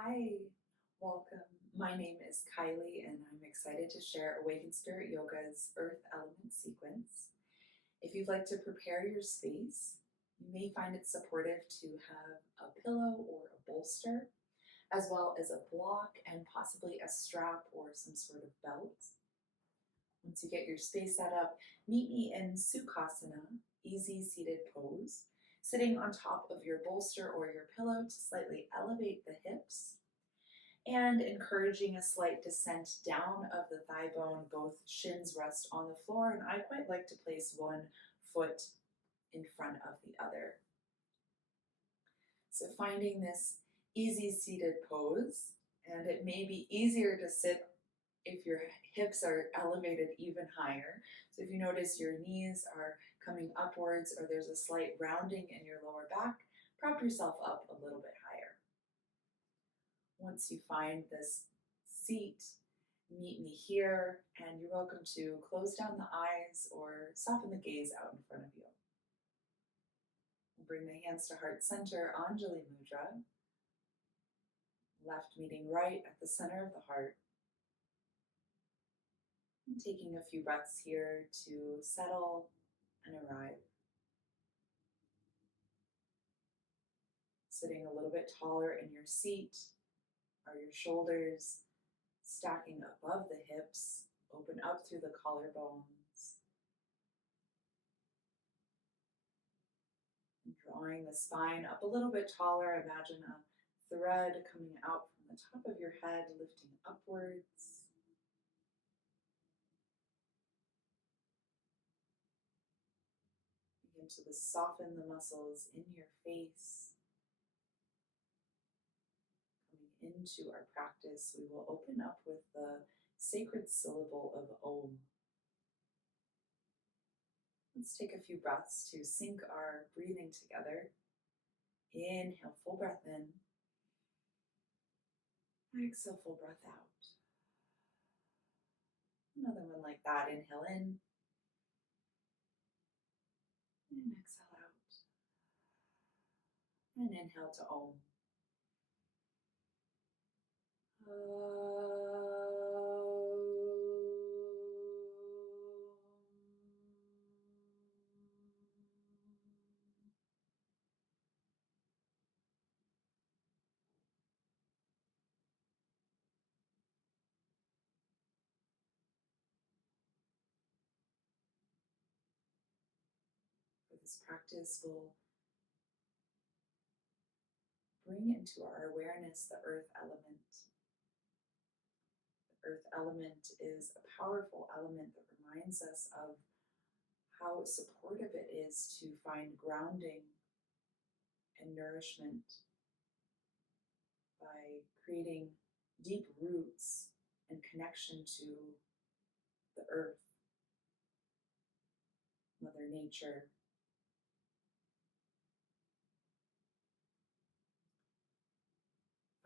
Hi, welcome. My name is Kylie, and I'm excited to share Awakened Spirit Yoga's Earth Element sequence. If you'd like to prepare your space, you may find it supportive to have a pillow or a bolster, as well as a block and possibly a strap or some sort of belt. Once you get your space set up, meet me in Sukhasana, easy seated pose, sitting on top of your bolster or your pillow to slightly elevate the hips and encouraging a slight descent down of the thigh bone. Both shins rest on the floor, and I quite like to place one foot in front of the other. So finding this easy seated pose, and it may be easier to sit if your hips are elevated even higher. So if you notice your knees are coming upwards or there's a slight rounding in your lower back, prop yourself up a little bit higher. Once you find this seat, meet me here, and you're welcome to close down the eyes or soften the gaze out in front of you. Bring the hands to heart center, Anjali Mudra, left meeting right at the center of the heart. And taking a few breaths here to settle and arrive. Sitting a little bit taller in your seat, are your shoulders stacking above the hips, open up through the collarbones. Drawing the spine up a little bit taller, imagine a thread coming out from the top of your head, lifting upwards. Begin to soften the muscles in your face. Coming into our practice, we will open up with the sacred syllable of Om. Let's take a few breaths to sync our breathing together. Inhale, full breath in. Exhale, full breath out. Another one like that. Inhale in. And exhale out. And inhale to Om. For this practice, we'll bring into our awareness the earth element. The earth element is a powerful element that reminds us of how supportive it is to find grounding and nourishment by creating deep roots and connection to the earth, Mother Nature.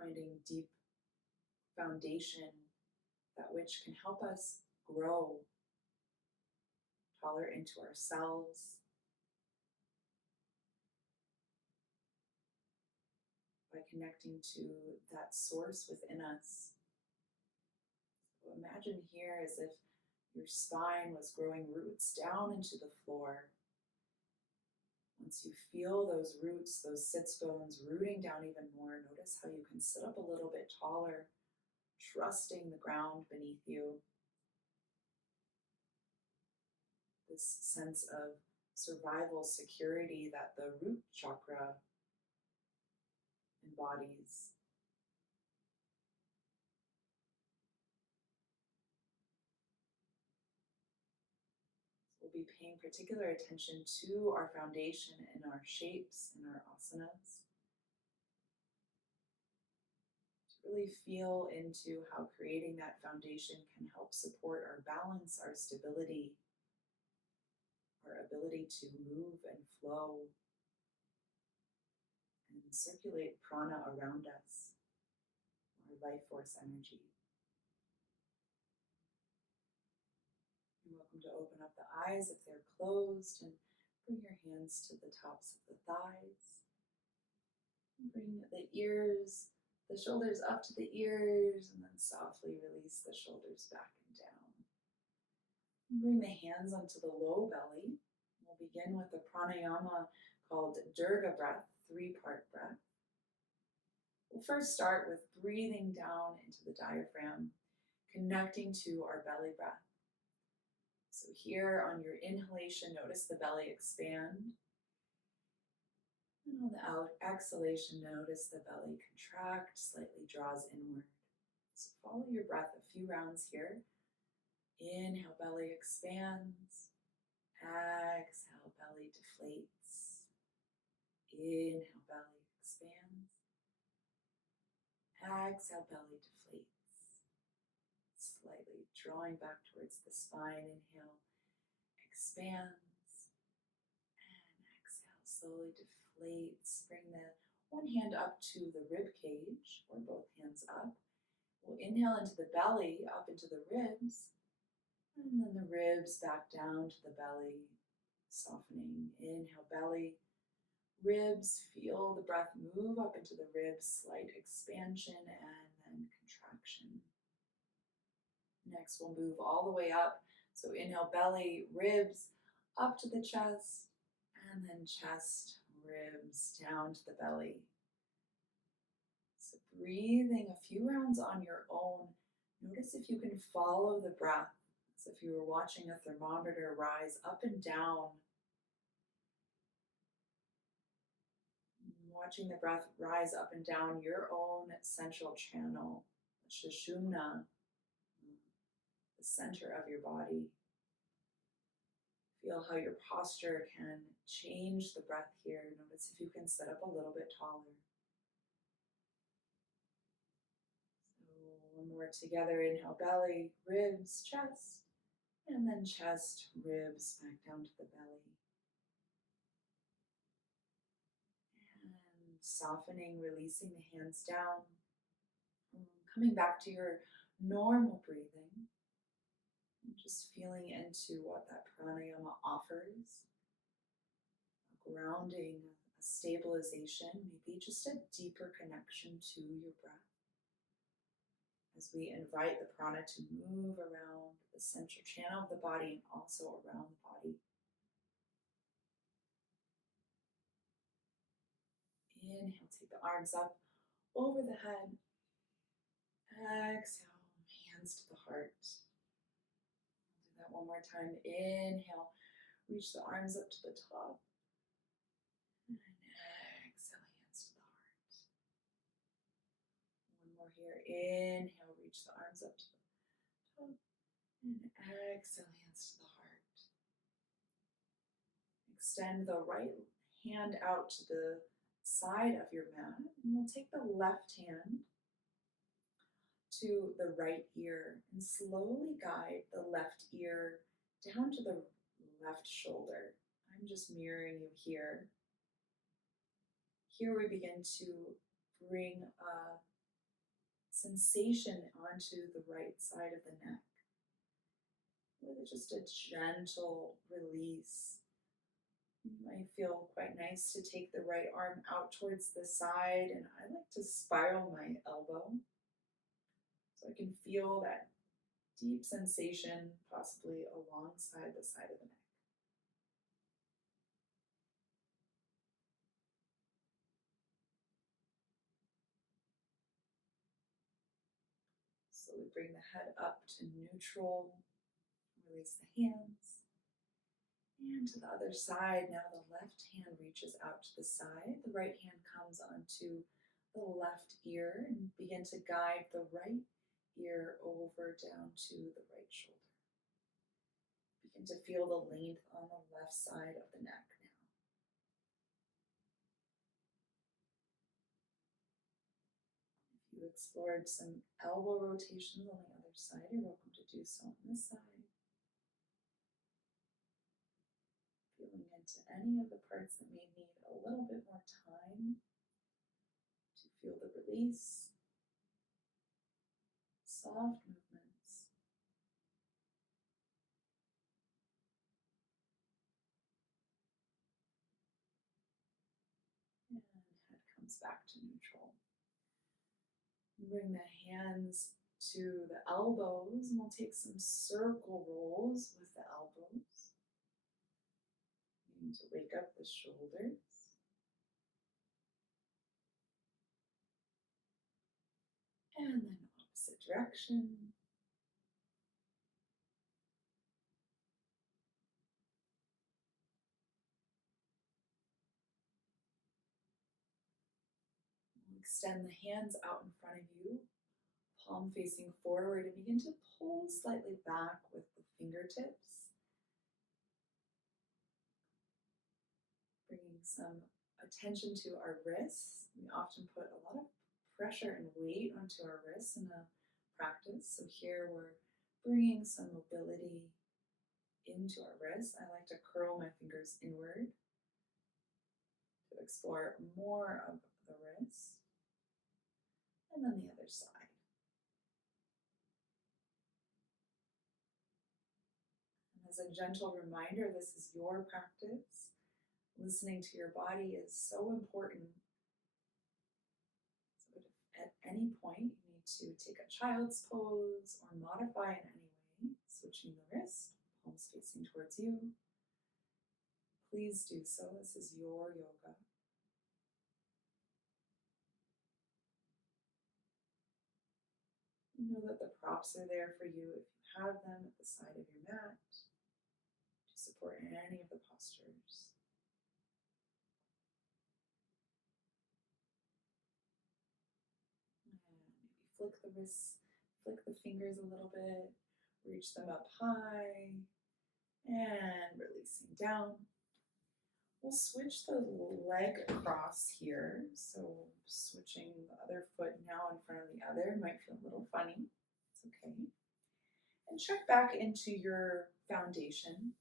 Finding deep foundation, that which can help us grow taller into ourselves by connecting to that source within us. So imagine here as if your spine was growing roots down into the floor. Once you feel those roots, those sits bones rooting down even more, notice how you can sit up a little bit taller, trusting the ground beneath you. This sense of survival security that the root chakra embodies. We'll be paying particular attention to our foundation and our shapes and our asanas. To really feel into how creating that foundation can help support our balance, our stability, our ability to move and flow and circulate prana around us, our life force energy. You're welcome to open up the eyes if they're closed and bring your hands to the tops of the thighs. And bring the ears, the the shoulders up to the ears, and then softly release the shoulders back and down. Bring the hands onto the low belly. We'll begin with a pranayama called Durga breath, 3-part breath. We'll first start with breathing down into the diaphragm, connecting to our belly breath. So here on your inhalation, notice the belly expand. And on the exhalation, notice the belly contract, slightly draws inward. So follow your breath a few rounds here. Inhale, belly expands. Exhale, belly deflates. Inhale, belly expands. Exhale, belly deflates. Slightly drawing back towards the spine. Inhale, expands. And exhale, slowly deflates. Bring the one hand up to the rib cage, or both hands up. We'll inhale into the belly, up into the ribs. And then the ribs back down to the belly, softening. Inhale, belly. Ribs, feel the breath move up into the ribs, slight expansion and then contraction. Next, we'll move all the way up. So inhale, belly, ribs, up to the chest, and then chest, ribs, down to the belly. So breathing a few rounds on your own. Notice if you can follow the breath, as if you were watching a thermometer rise up and down. Watching the breath rise up and down your own central channel, Sushumna, the center of your body. Feel how your posture can change the breath here. Notice if you can sit up a little bit taller. So one more together. Inhale, belly, ribs, chest, and then chest, ribs, back down to the belly. Softening, releasing the hands down. Coming back to your normal breathing. Just feeling into what that pranayama offers. A grounding, a stabilization, maybe just a deeper connection to your breath. As we invite the prana to move around the central channel of the body and also around the body. Inhale, take the arms up over the head. Exhale, hands to the heart. Do that one more time. Inhale, reach the arms up to the top. And exhale, hands to the heart. One more here. Inhale, reach the arms up to the top. And exhale, hands to the heart. Extend the right hand out to the side of your mat. And we'll take the left hand to the right ear and slowly guide the left ear down to the left shoulder. I'm just mirroring you here. Here we begin to bring a sensation onto the right side of the neck with just a gentle release. It might feel quite nice to take the right arm out towards the side, and I like to spiral my elbow so I can feel that deep sensation possibly alongside the side of the neck. Slowly bring the head up to neutral. Release the hands. And to the other side, now the left hand reaches out to the side. The right hand comes onto the left ear and begin to guide the right ear over down to the right shoulder. Begin to feel the length on the left side of the neck now. If you explored some elbow rotation on the other side, you're welcome to do so on this side. Feeling into any of the parts that may need a little bit more time to feel the release. Soft movements. And head comes back to neutral. Bring the hands to the elbows, and we'll take some circle rolls with the elbows. To wake up the shoulders. And then opposite direction. Extend the hands out in front of you, palm facing forward, and begin to pull slightly back with the fingertips. Bringing some attention to our wrists. We often put a lot of pressure and weight onto our wrists in a practice. So here we're bringing some mobility into our wrists. I like to curl my fingers inward to explore more of the wrist. And then the other side. And as a gentle reminder, this is your practice. Listening to your body is so important. So if at any point you need to take a child's pose or modify in any way, switching the wrist, palms facing towards you, please do so. This is your yoga. Know that the props are there for you if you have them at the side of your mat to support any of the postures. And maybe flick the wrists, flick the fingers a little bit, reach them up high, and releasing down. We'll switch the leg across here. So switching the other foot now in front of the other might feel a little funny. It's okay. And check back into your foundation,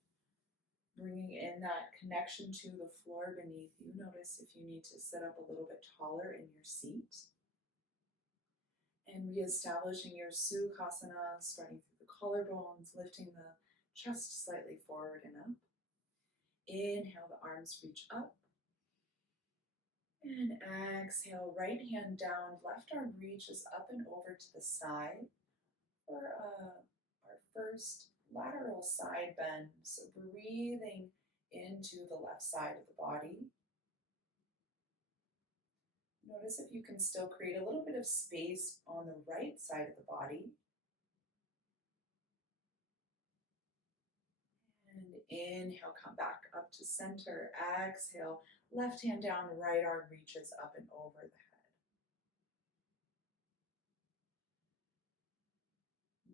bringing in that connection to the floor beneath you. Notice if you need to sit up a little bit taller in your seat. And reestablishing your Sukhasana, starting through the collarbones, lifting the chest slightly forward and up. Inhale, the arms reach up. And exhale, right hand down, left arm reaches up and over to the side for our first lateral side bend. So breathing into the left side of the body. Notice if you can still create a little bit of space on the right side of the body. And inhale, come back up to center. Exhale, left hand down, right arm reaches up and over the head.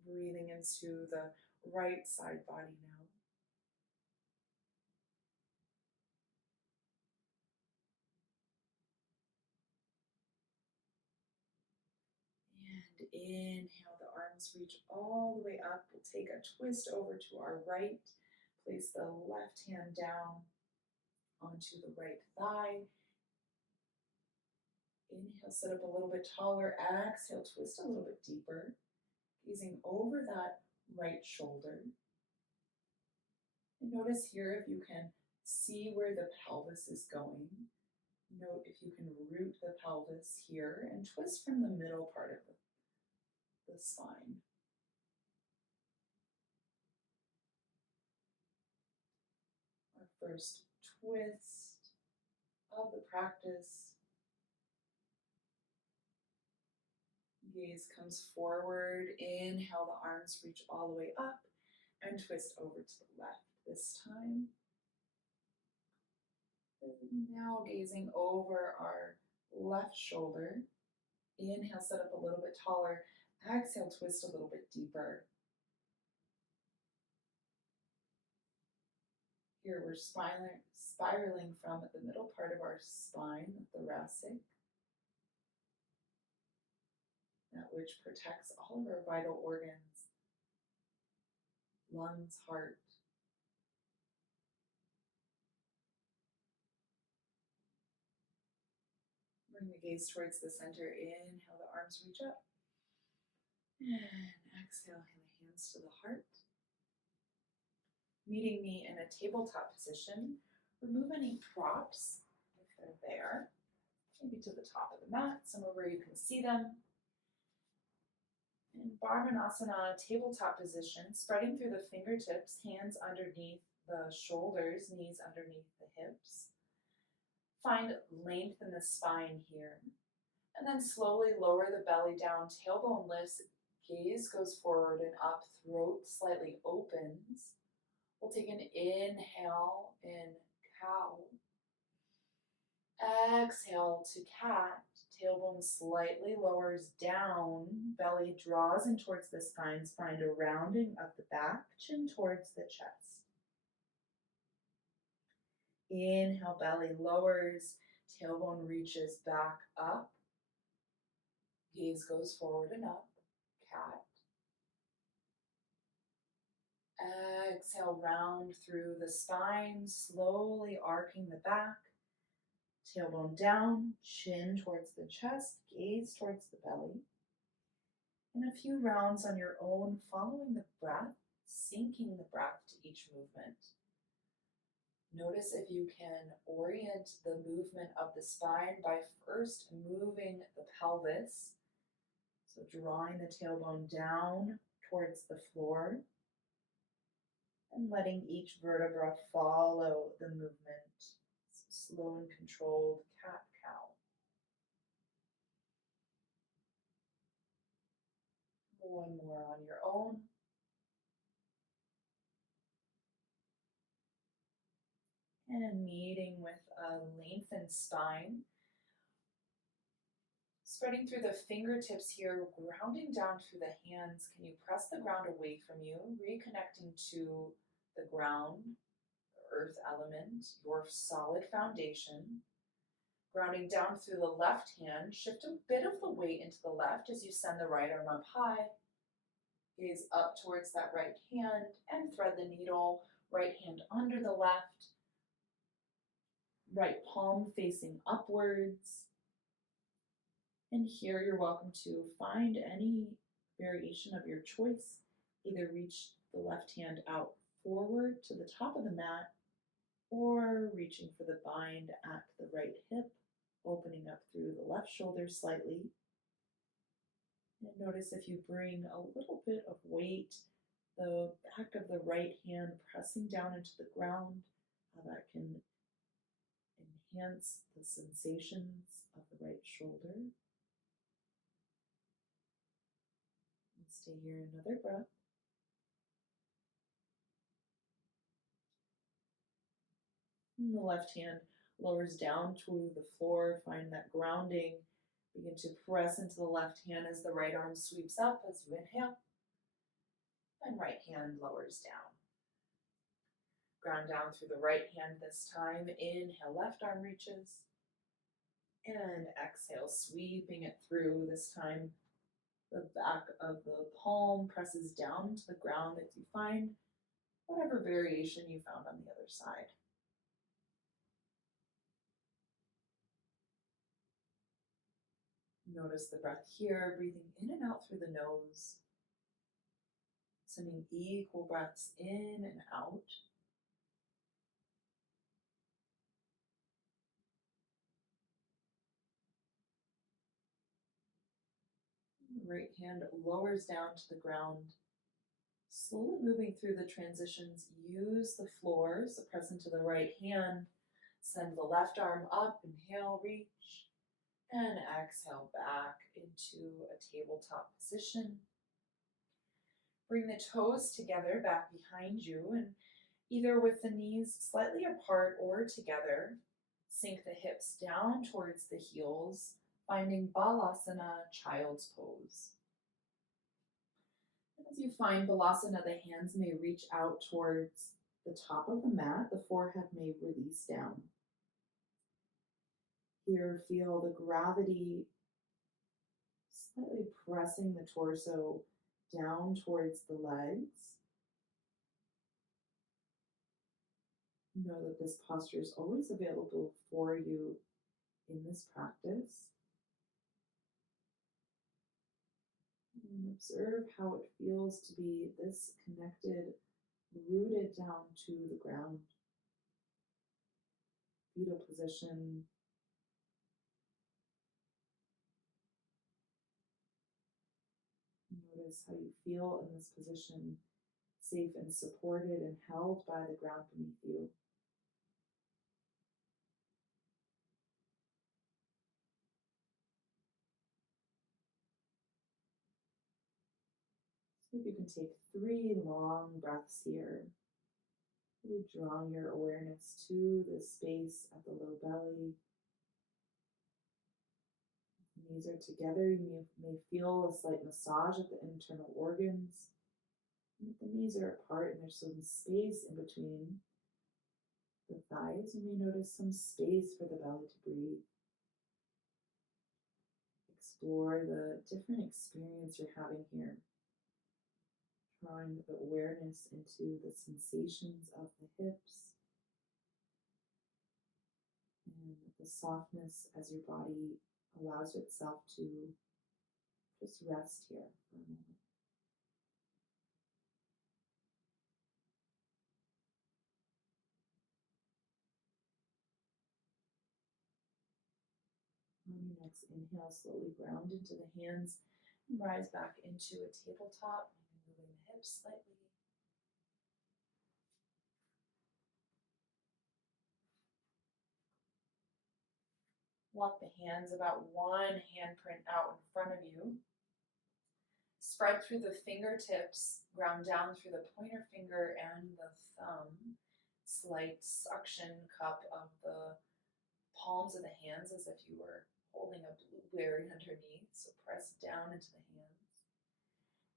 Breathing into the right side body now. And inhale, the arms reach all the way up. We'll take a twist over to our right. Place the left hand down onto the right thigh. Inhale, sit up a little bit taller. Exhale, twist a little bit deeper. Gazing over that right shoulder. And notice here if you can see where the pelvis is going. Note if you can root the pelvis here and twist from the middle part of the spine. Our first twist of the practice. Gaze comes forward. Inhale, the arms reach all the way up and twist over to the left this time. And now gazing over our left shoulder. Inhale, sit up a little bit taller. Exhale, twist a little bit deeper. Here we're spiraling from the middle part of our spine, the thoracic, that which protects all of our vital organs, lungs, heart. Bring the gaze towards the center. Inhale, the arms reach up. And exhale, the hands to the heart. Meeting me in a tabletop position. Remove any props if they're there. Maybe to the top of the mat, somewhere where you can see them. In Parmanasana, tabletop position, spreading through the fingertips, hands underneath the shoulders, knees underneath the hips. Find length in the spine here. And then slowly lower the belly down, tailbone lifts, gaze goes forward and up, throat slightly opens. We'll take an inhale in cow. Exhale to cat. Tailbone slightly lowers down, belly draws in towards the spine, spine rounding up the back, chin towards the chest. Inhale, belly lowers, tailbone reaches back up, gaze goes forward and up, cat. Exhale, round through the spine, slowly arcing the back, tailbone down, chin towards the chest, gaze towards the belly. And a few rounds on your own, following the breath, syncing the breath to each movement. Notice if you can orient the movement of the spine by first moving the pelvis. So drawing the tailbone down towards the floor and letting each vertebra follow the movement. So slow and controlled cat-cow. One more on your own. And meeting with a lengthened spine. Spreading through the fingertips here, grounding down through the hands. Can you press the ground away from you, reconnecting to the ground, the earth element, your solid foundation. Grounding down through the left hand, shift a bit of the weight into the left as you send the right arm up high. Gaze up towards that right hand and thread the needle, right hand under the left, right palm facing upwards. And here you're welcome to find any variation of your choice. Either reach the left hand out forward to the top of the mat, or reaching for the bind at the right hip, opening up through the left shoulder slightly. And notice if you bring a little bit of weight, the back of the right hand pressing down into the ground, how that can enhance the sensations of the right shoulder. And stay here another breath. And the left hand lowers down to the floor, find that grounding. Begin to press into the left hand as the right arm sweeps up as you inhale. And right hand lowers down. Ground down through the right hand this time. Inhale, left arm reaches. And exhale, sweeping it through. This time, the back of the palm presses down to the ground as you find whatever variation you found on the other side. Notice the breath here, breathing in and out through the nose. Sending equal breaths in and out. Right hand lowers down to the ground. Slowly moving through the transitions, use the floor, so press into the right hand. Send the left arm up, inhale, reach. And exhale back into a tabletop position. Bring the toes together back behind you, and either with the knees slightly apart or together, sink the hips down towards the heels, finding Balasana, child's pose. As you find Balasana, the hands may reach out towards the top of the mat, the forehead may release down. Here, feel the gravity slightly pressing the torso down towards the legs. Know that this posture is always available for you in this practice. And observe how it feels to be this connected, rooted down to the ground. Fetal position. Notice how you feel in this position, safe and supported and held by the ground beneath you. See if you can take 3 long breaths here. Really drawing your awareness to the space at the low belly. Knees are together. You may feel a slight massage of the internal organs. And if the knees are apart and there's some space in between the thighs, you may notice some space for the belly to breathe. Explore the different experience you're having here. Drawing the awareness into the sensations of the hips and the softness as your body allows itself to just rest here for a moment. On your next inhale, slowly ground into the hands and rise back into a tabletop, moving the hips slightly. Walk the hands about 1 handprint out in front of you. Spread through the fingertips, ground down through the pointer finger and the thumb. Slight suction cup of the palms of the hands as if you were holding a blueberry underneath. So press down into the hands.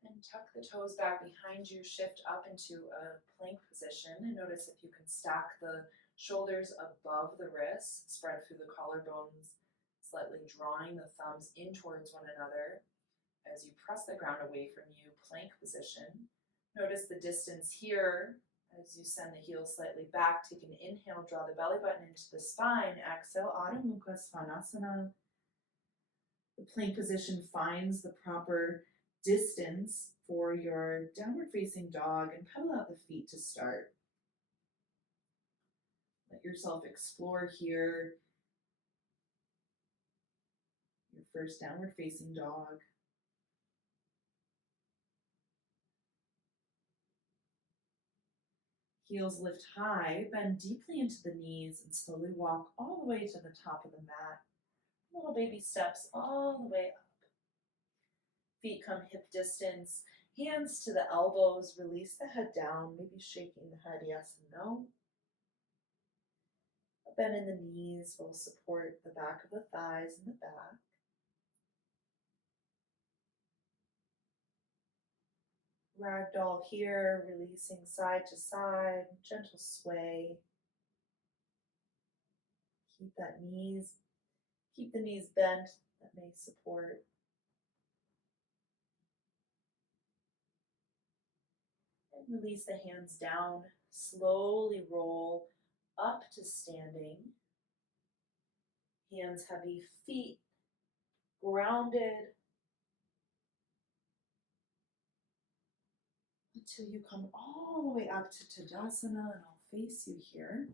And tuck the toes back behind you, shift up into a plank position, and notice if you can stack the shoulders above the wrists, spread through the collarbones, slightly drawing the thumbs in towards one another. As you press the ground away from you, plank position. Notice the distance here as you send the heels slightly back. Take an inhale, draw the belly button into the spine. Exhale, Adho Mukha Svanasana. The plank position finds the proper distance for your downward facing dog and pedal out the feet to start. Let yourself explore here your first downward facing dog. Heels lift high, bend deeply into the knees, and slowly walk all the way to the top of the mat. Little baby steps all the way up. Feet come hip distance, hands to the elbows, release the head down, maybe shaking the head yes and no. A bend in the knees will support the back of the thighs and the back. Ragdoll here, releasing side to side, gentle sway. Keep the knees bent, that may support. And release the hands down, slowly roll up to standing. Hands heavy, feet grounded. Until you come all the way up to Tadasana, and I'll face you here.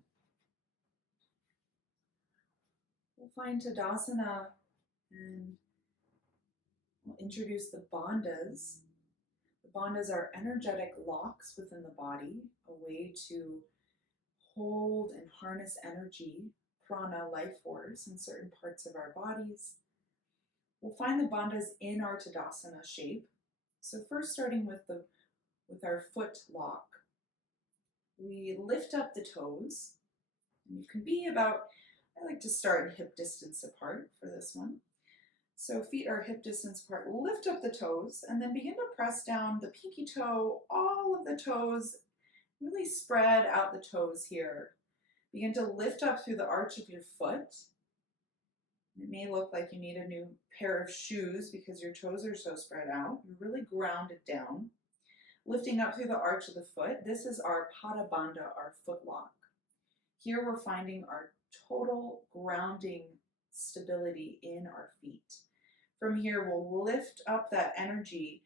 We'll find Tadasana and we'll introduce the bandhas. The bandhas are energetic locks within the body, a way to hold and harness energy, prana, life force, in certain parts of our bodies. We'll find the bandhas in our Tadasana shape. So first starting with our foot lock. We lift up the toes. And you can be about, I like to start hip distance apart for this one. So feet are hip distance apart. Lift up the toes and then begin to press down the pinky toe, all of the toes. Really spread out the toes here. Begin to lift up through the arch of your foot. It may look like you need a new pair of shoes because your toes are so spread out. You're really grounded down. Lifting up through the arch of the foot. This is our Pada Bandha, our foot lock. Here we're finding our total grounding stability in our feet. From here, we'll lift up that energy,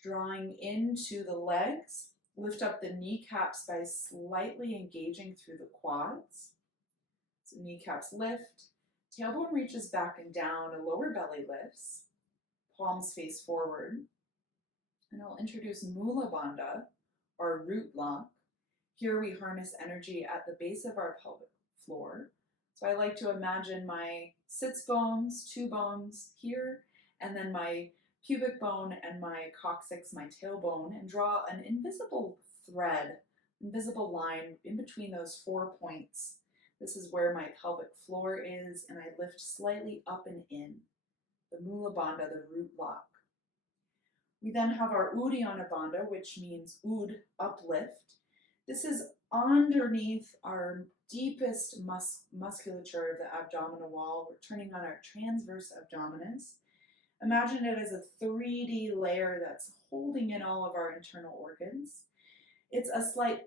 drawing into the legs. Lift up the kneecaps by slightly engaging through the quads. So kneecaps lift. Tailbone reaches back and down, a lower belly lifts. Palms face forward. And I'll introduce Mula Bandha, or root lock. Here we harness energy at the base of our pelvic floor. So I like to imagine my sits bones, two bones here, and then my pubic bone and my coccyx, my tailbone, and draw an invisible thread, invisible line in between those 4 points. This is where my pelvic floor is, and I lift slightly up and in. The Mula Bandha, the root lock. We then have our Uddiyana Bandha, which means Ud, uplift. This is underneath our deepest musculature of the abdominal wall. We're turning on our transverse abdominis. Imagine it as a 3D layer that's holding in all of our internal organs. It's a slight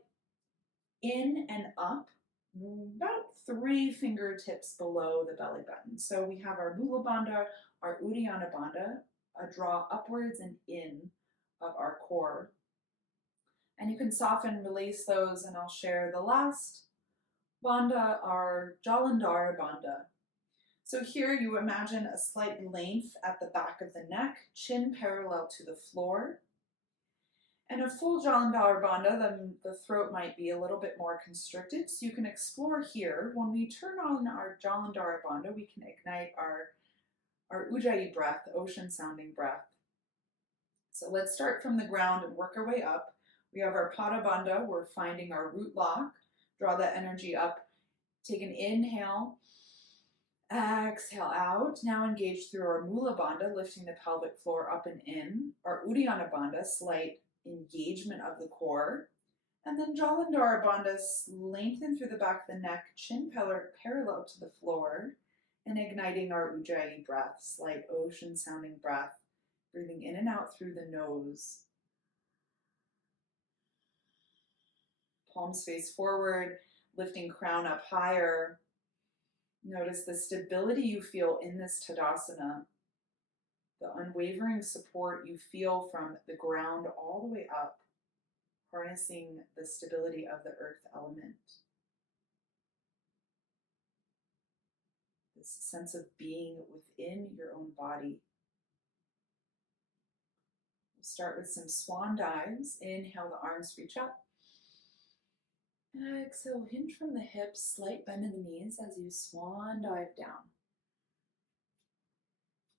in and up, about 3 fingertips below the belly button. So we have our Mula Bandha, our Uddiyana Bandha, a draw upwards and in of our core. And you can soften, release those, and I'll share the last bandha, our Jalandhara Bandha. So here you imagine a slight length at the back of the neck, chin parallel to the floor. And a full Jalandhara Bandha, the throat might be a little bit more constricted, so you can explore here. When we turn on our Jalandhara Bandha, we can ignite our Ujjayi breath, ocean sounding breath. So let's start from the ground and work our way up. We have our Pada Bandha, we're finding our root lock. Draw that energy up. Take an inhale, exhale out. Now engage through our Mula Bandha, lifting the pelvic floor up and in. Our Uddiyana Bandha, slight engagement of the core. And then Jalandhara Bandha, lengthen through the back of the neck, chin parallel to the floor. And igniting our Ujjayi breath, slight ocean sounding breath, breathing in and out through the nose. Palms face forward, lifting crown up higher. Notice the stability you feel in this Tadasana, the unwavering support you feel from the ground all the way up, harnessing the stability of the earth element. This sense of being within your own body. We'll start with some swan dives. Inhale, the arms reach up. Exhale, hinge from the hips, slight bend in the knees as you swan dive down.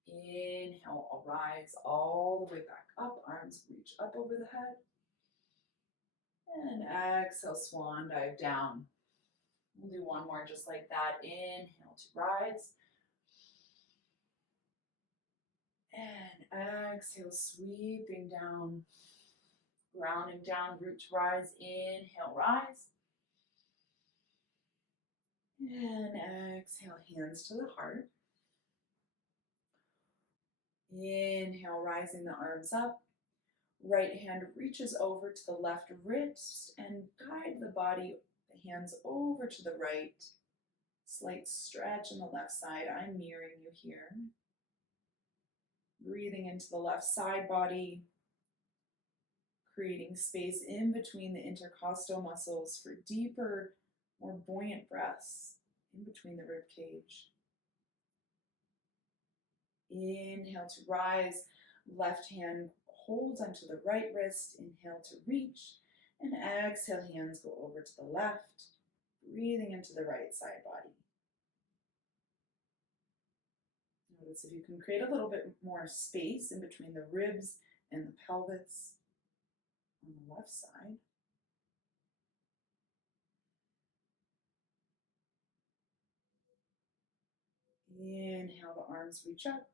Inhale, I'll rise all the way back up, arms reach up over the head. And exhale, swan dive down. We'll do one more just like that. Inhale to rise. And exhale, sweeping down, grounding down, root to rise. Inhale, rise. And exhale, hands to the heart. Inhale, rising the arms up. Right hand reaches over to the left wrist and guide the body, the hands over to the right. Slight stretch in the left side. I'm mirroring you here. Breathing into the left side body, creating space in between the intercostal muscles for deeper, more buoyant breaths in between the rib cage. Inhale to rise, left hand holds onto the right wrist, inhale to reach, and exhale, hands go over to the left, breathing into the right side body. Notice if you can create a little bit more space in between the ribs and the pelvis on the left side. Inhale, the arms reach up,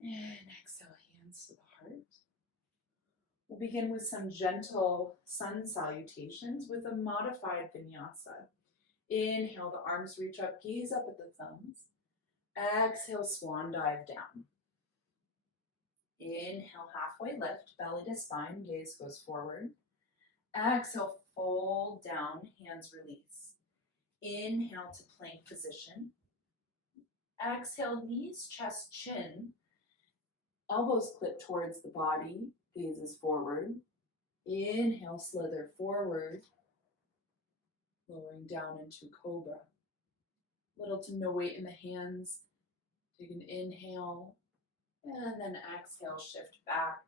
and exhale, hands to the heart. We'll begin with some gentle sun salutations with a modified Vinayasa. Inhale, the arms reach up, gaze up at the thumbs. Exhale, swan dive down. Inhale, halfway lift, belly to spine, gaze goes forward. Exhale, fold down, hands release. Inhale to plank position. Exhale, knees, chest, chin. Elbows clip towards the body, gazes forward. Inhale, slither forward, lowering down into cobra. Little to no weight in the hands. Take an inhale, and then exhale, shift back.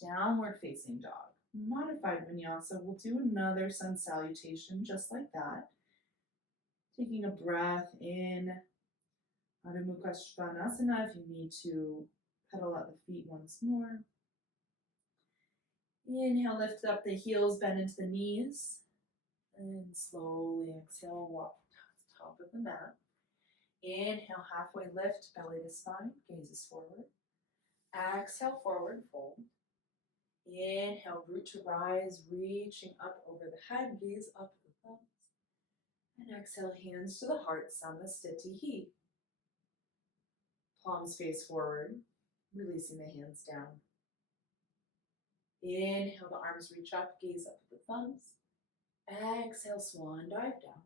downward facing dog. Modified Vinyasa, we'll do another sun salutation just like that. Taking a breath in, Adho Mukha Svanasana if you need to pedal out the feet once more. Inhale, lift up the heels, bend into the knees. And slowly exhale, walk to the top of the mat. Inhale, halfway lift, belly to spine, gazes forward. Exhale, forward fold. Inhale, root to rise, reaching up over the head, gaze up the thumbs. And exhale, hands to the heart, Samastitihi. Palms face forward, releasing the hands down. Inhale, the arms reach up, gaze up at the thumbs. Exhale, swan dive down.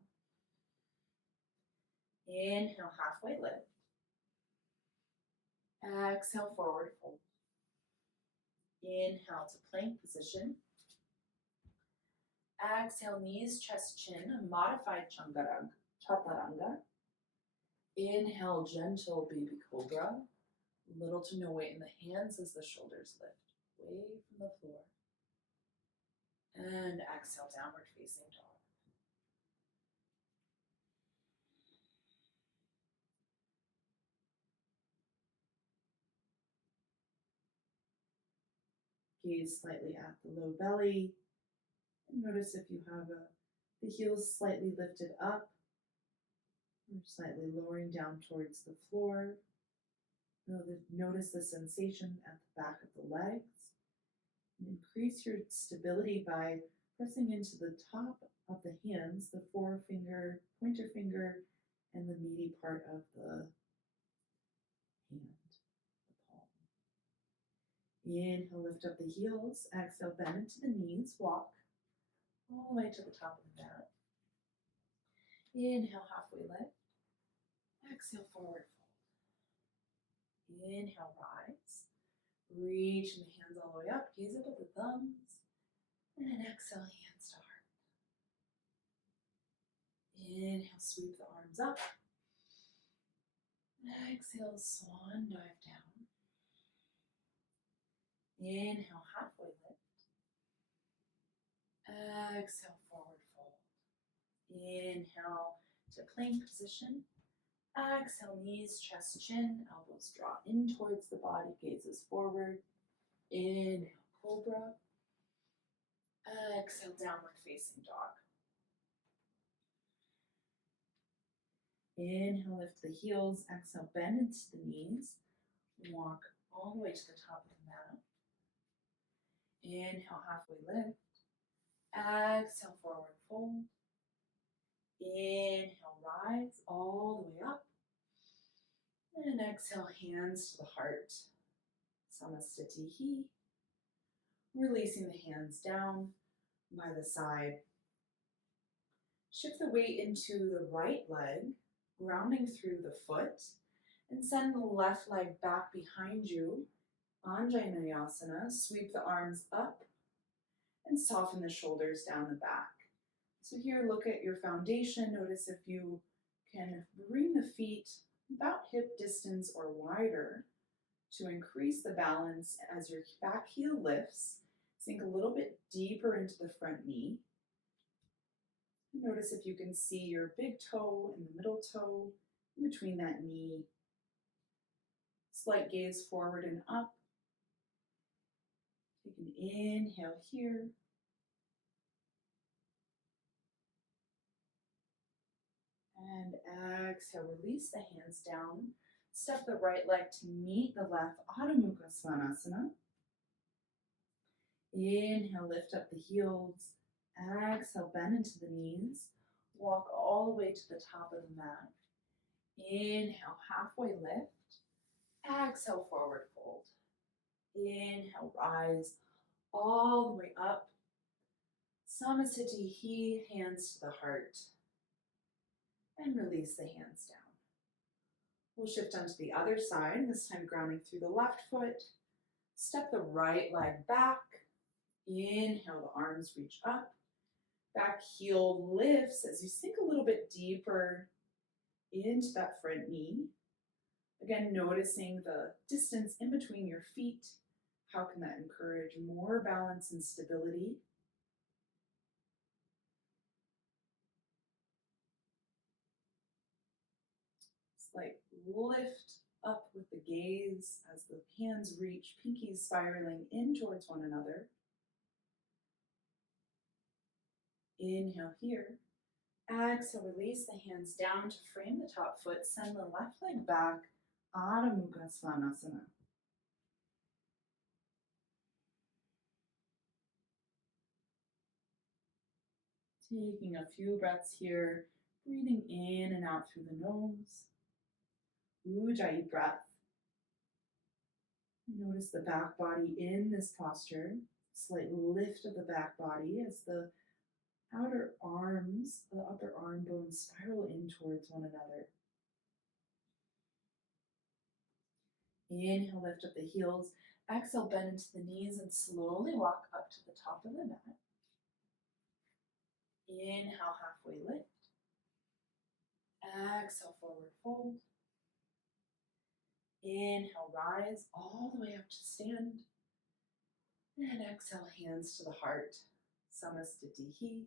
Inhale, halfway lift. Exhale, forward fold. Inhale to plank position. Exhale, knees, chest, chin, a modified chaturanga. Inhale, gentle baby cobra. Little to no weight in the hands as the shoulders lift away from the floor. And exhale, downward facing dog. Gaze slightly at the low belly. And notice if you have the heels slightly lifted up or slightly lowering down towards the floor. Notice the sensation at the back of the legs. And increase your stability by pressing into the top of the hands, the forefinger, pointer finger, and the meaty part of the hand, the palm. Inhale, lift up the heels. Exhale, bend into the knees, walk all the way to the top of the mat. Inhale, halfway lift. Exhale, forward fold. Inhale, rise. Reach the hands all the way up. Gaze up at the thumbs. And then exhale, hands to heart. Inhale, sweep the arms up. Exhale, swan dive down. Inhale, halfway lift. Exhale, forward fold. Inhale to plank position. Exhale, knees, chest, chin, elbows draw in towards the body, gazes forward. Inhale, cobra. Exhale, downward facing dog. Inhale, lift the heels. Exhale, bend into the knees. Walk all the way to the top of the mat. Inhale, halfway lift. Exhale, forward fold. Inhale, rise all the way up. And exhale, hands to the heart. Samastitihi. Releasing the hands down by the side. Shift the weight into the right leg, grounding through the foot, and send the left leg back behind you. Anjaneyasana. Sweep the arms up and soften the shoulders down the back. So here, look at your foundation. Notice if you can bring the feet about hip distance or wider to increase the balance as your back heel lifts. Sink a little bit deeper into the front knee. Notice if you can see your big toe and the middle toe in between that knee. Slight gaze forward and up. Take an inhale here. And exhale, release the hands down. Step the right leg to meet the left, Adho Mukha Svanasana. Inhale, lift up the heels. Exhale, bend into the knees. Walk all the way to the top of the mat. Inhale, halfway lift. Exhale, forward fold. Inhale, rise all the way up. Samastitihi, hands to the heart. And release the hands down. We'll shift onto the other side, this time grounding through the left foot. Step the right leg back. Inhale, the arms reach up. Back heel lifts as you sink a little bit deeper into that front knee. Again, noticing the distance in between your feet, How can that encourage more balance and stability? Slight lift up with the gaze as the hands reach, pinkies spiraling in towards one another. Inhale here. Exhale, release the hands down to frame the top foot. Send the left leg back, Adho Mukha Svanasana. Taking a few breaths here, breathing in and out through the nose. Ujjayi breath. Notice the back body in this posture. Slight lift of the back body as the outer arms, the upper arm bones spiral in towards one another. Inhale, lift up the heels. Exhale, bend into the knees and slowly walk up to the top of the mat. Inhale, halfway lift. Exhale, forward fold. Inhale, rise all the way up to stand. And exhale, hands to the heart. Samastitihi.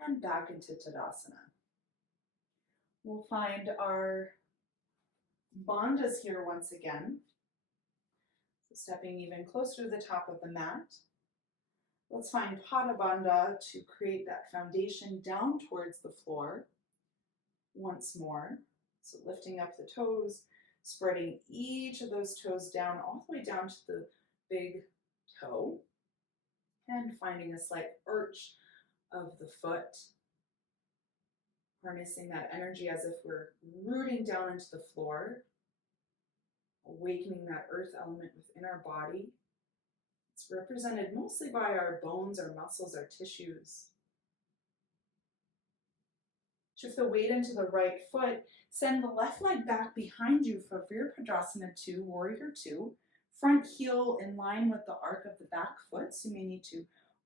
And back into Tadasana. We'll find our bandhas here once again. So stepping even closer to the top of the mat. Let's find Pada Bandha to create that foundation down towards the floor. Once more. So lifting up the toes, spreading each of those toes down, all the way down to the big toe. And finding a slight arch of the foot. Harnessing that energy as if we're rooting down into the floor. Awakening that earth element within our body. It's represented mostly by our bones, our muscles, our tissues. Shift the weight into the right foot. Send the left leg back behind you for Virabhadrasana 2, Warrior 2. Front heel in line with the arc of the back foot. So you may need to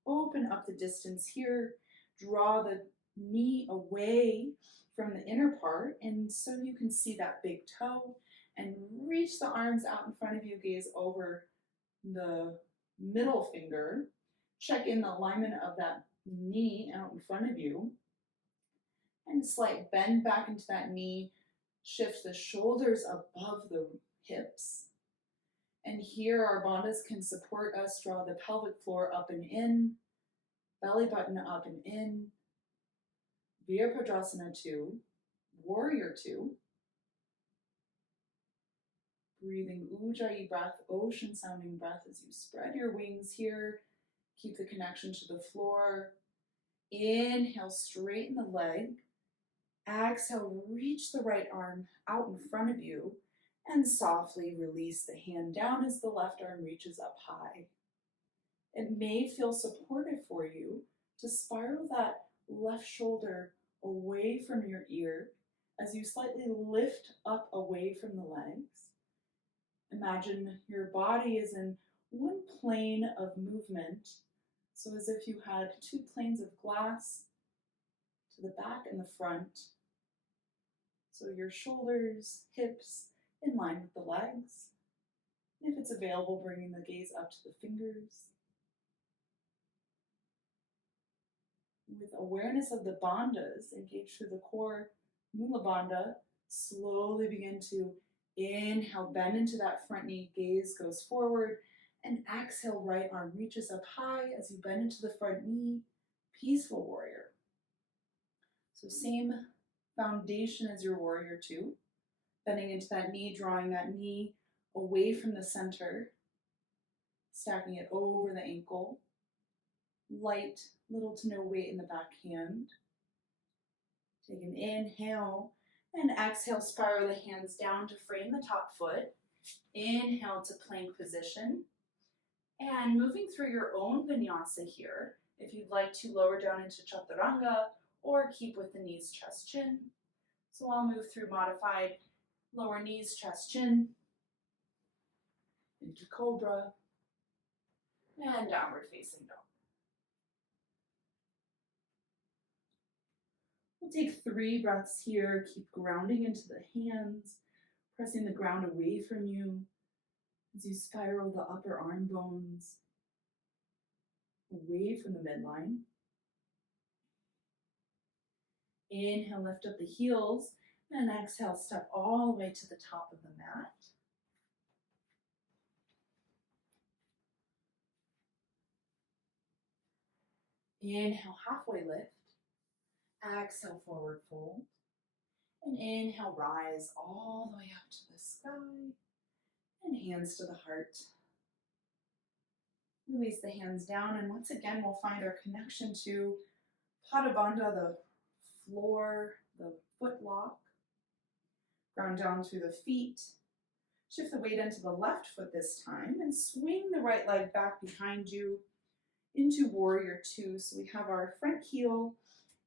open up the distance here. Draw the knee away from the inner part. And so you can see that big toe. And reach the arms out in front of you. Gaze over the middle finger. Check in the alignment of that knee out in front of you. And a slight bend back into that knee. Shift the shoulders above the hips. And here our bandhas can support us. Draw the pelvic floor up and in. Belly button up and in. Virabhadrasana 2. Warrior 2. Breathing Ujjayi breath, ocean sounding breath as you spread your wings here. Keep the connection to the floor. Inhale, straighten the leg. Exhale, reach the right arm out in front of you and softly release the hand down as the left arm reaches up high. It may feel supportive for you to spiral that left shoulder away from your ear as you slightly lift up away from the legs. Imagine your body is in one plane of movement, so as if you had two planes of glass to the back and the front. So your shoulders, hips in line with the legs. If it's available, bringing the gaze up to the fingers. With awareness of the bandhas, engage through the core, Mula Bandha, slowly begin to inhale, bend into that front knee, gaze goes forward, and exhale, right arm reaches up high as you bend into the front knee, peaceful warrior. So same foundation as your warrior 2, bending into that knee, drawing that knee away from the center, stacking it over the ankle, light, little to no weight in the back hand. Take an inhale and exhale, spiral the hands down to frame the top foot. Inhale to plank position. And moving through your own vinyasa here, if you'd like to lower down into chaturanga or keep with the knees, chest, chin. So I'll move through modified lower knees, chest, chin, into cobra, and downward facing dog. We'll take 3 breaths here. Keep grounding into the hands, pressing the ground away from you. As you spiral the upper arm bones away from the midline. Inhale, lift up the heels, and exhale, step all the way to the top of the mat. Inhale, halfway lift. Exhale, forward fold. And inhale, rise all the way up to the sky. And hands to the heart. Release the hands down, and once again, we'll find our connection to Pada Bandha, the floor, the foot lock. Ground down through the feet. Shift the weight into the left foot this time, and swing the right leg back behind you into Warrior Two. So we have our front heel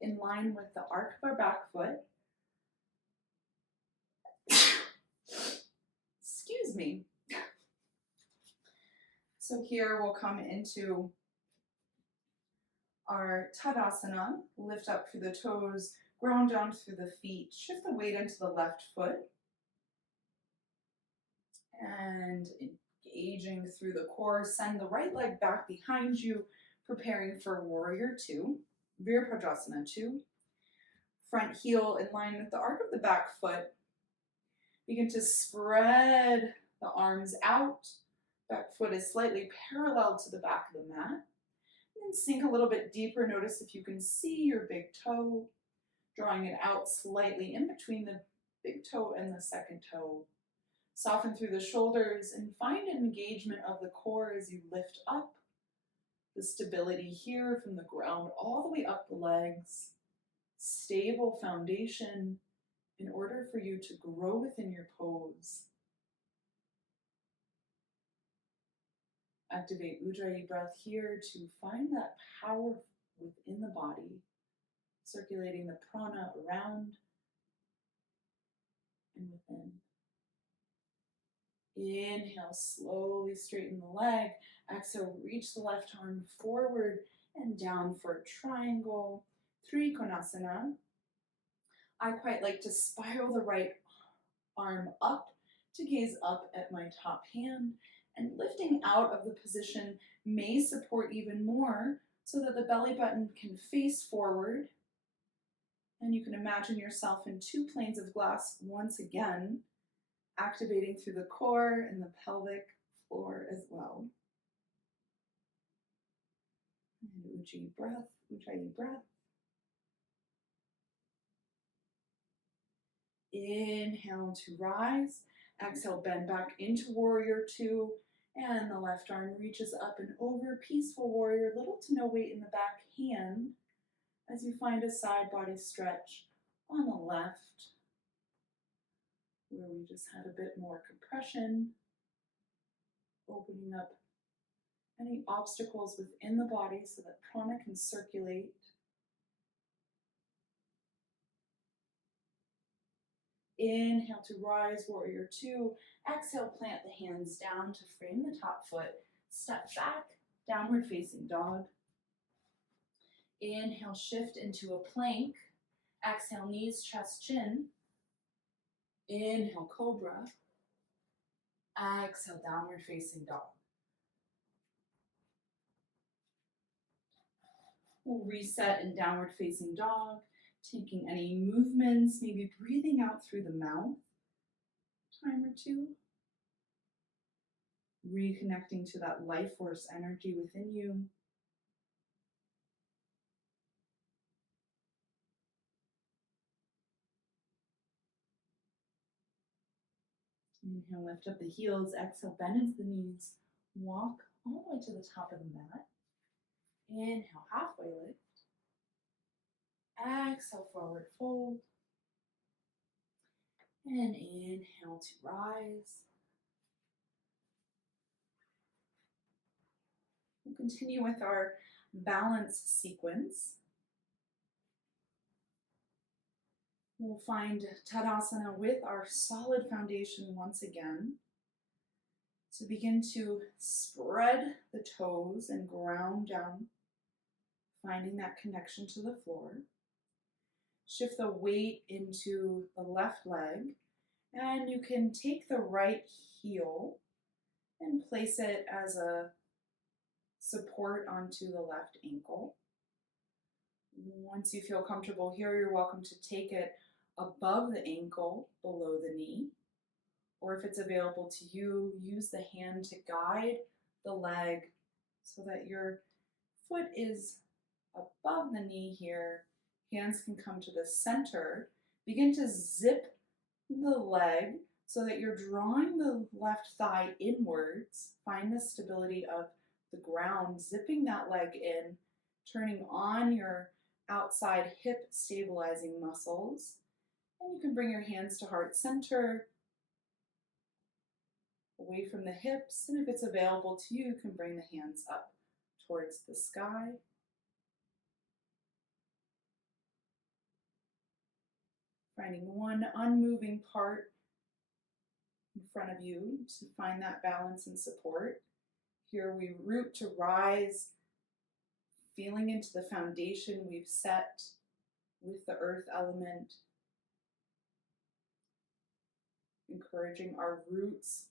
in line with the arc of our back foot. Excuse me. So here we'll come into our Tadasana, lift up through the toes, ground down through the feet, shift the weight into the left foot, and engaging through the core, send the right leg back behind you, preparing for Warrior Two, Virabhadrasana 2. Front heel in line with the arc of the back foot. Begin to spread the arms out. Back foot is slightly parallel to the back of the mat. And then sink a little bit deeper. Notice if you can see your big toe, drawing it out slightly in between the big toe and the second toe. Soften through the shoulders and find an engagement of the core as you lift up. The stability here from the ground all the way up the legs. Stable foundation in order for you to grow within your pose. Activate Ujjayi breath here to find that power within the body, circulating the prana around and within. Inhale, slowly straighten the leg. Exhale, reach the left arm forward and down for a triangle. Trikonasana. I quite like to spiral the right arm up to gaze up at my top hand, and lifting out of the position may support even more so that the belly button can face forward. And you can imagine yourself in two planes of glass once again, activating through the core and the pelvic floor as well. And Ujjayi breath. Inhale to rise. Exhale, bend back into Warrior Two. And the left arm reaches up and over. Peaceful Warrior, little to no weight in the back hand as you find a side body stretch on the left, where we just had a bit more compression, opening up any obstacles within the body so that prana can circulate. Inhale to rise, Warrior Two. Exhale, plant the hands down to frame the top foot. Step back, downward facing dog. Inhale, shift into a plank. Exhale, knees, chest, chin. Inhale, cobra. Exhale, downward facing dog. We'll reset in downward facing dog, taking any movements, maybe breathing out through the mouth. Time or two. Reconnecting to that life force energy within you. Inhale, lift up the heels. Exhale, bend into the knees. Walk all the way to the top of the mat. Inhale, halfway lift. Exhale, forward fold. And inhale to rise. We'll continue with our balance sequence. We'll find Tadasana with our solid foundation once again. So begin to spread the toes and ground down, finding that connection to the floor. Shift the weight into the left leg, and you can take the right heel and place it as a support onto the left ankle. Once you feel comfortable here, you're welcome to take it above the ankle, below the knee. Or if it's available to you, use the hand to guide the leg so that your foot is above the knee here. Hands can come to the center. Begin to zip the leg so that you're drawing the left thigh inwards. Find the stability of the ground, zipping that leg in, turning on your outside hip stabilizing muscles. And you can bring your hands to heart center, away from the hips, and if it's available to you, you can bring the hands up towards the sky. Finding one unmoving part in front of you to find that balance and support. Here we root to rise, feeling into the foundation we've set with the earth element, encouraging our roots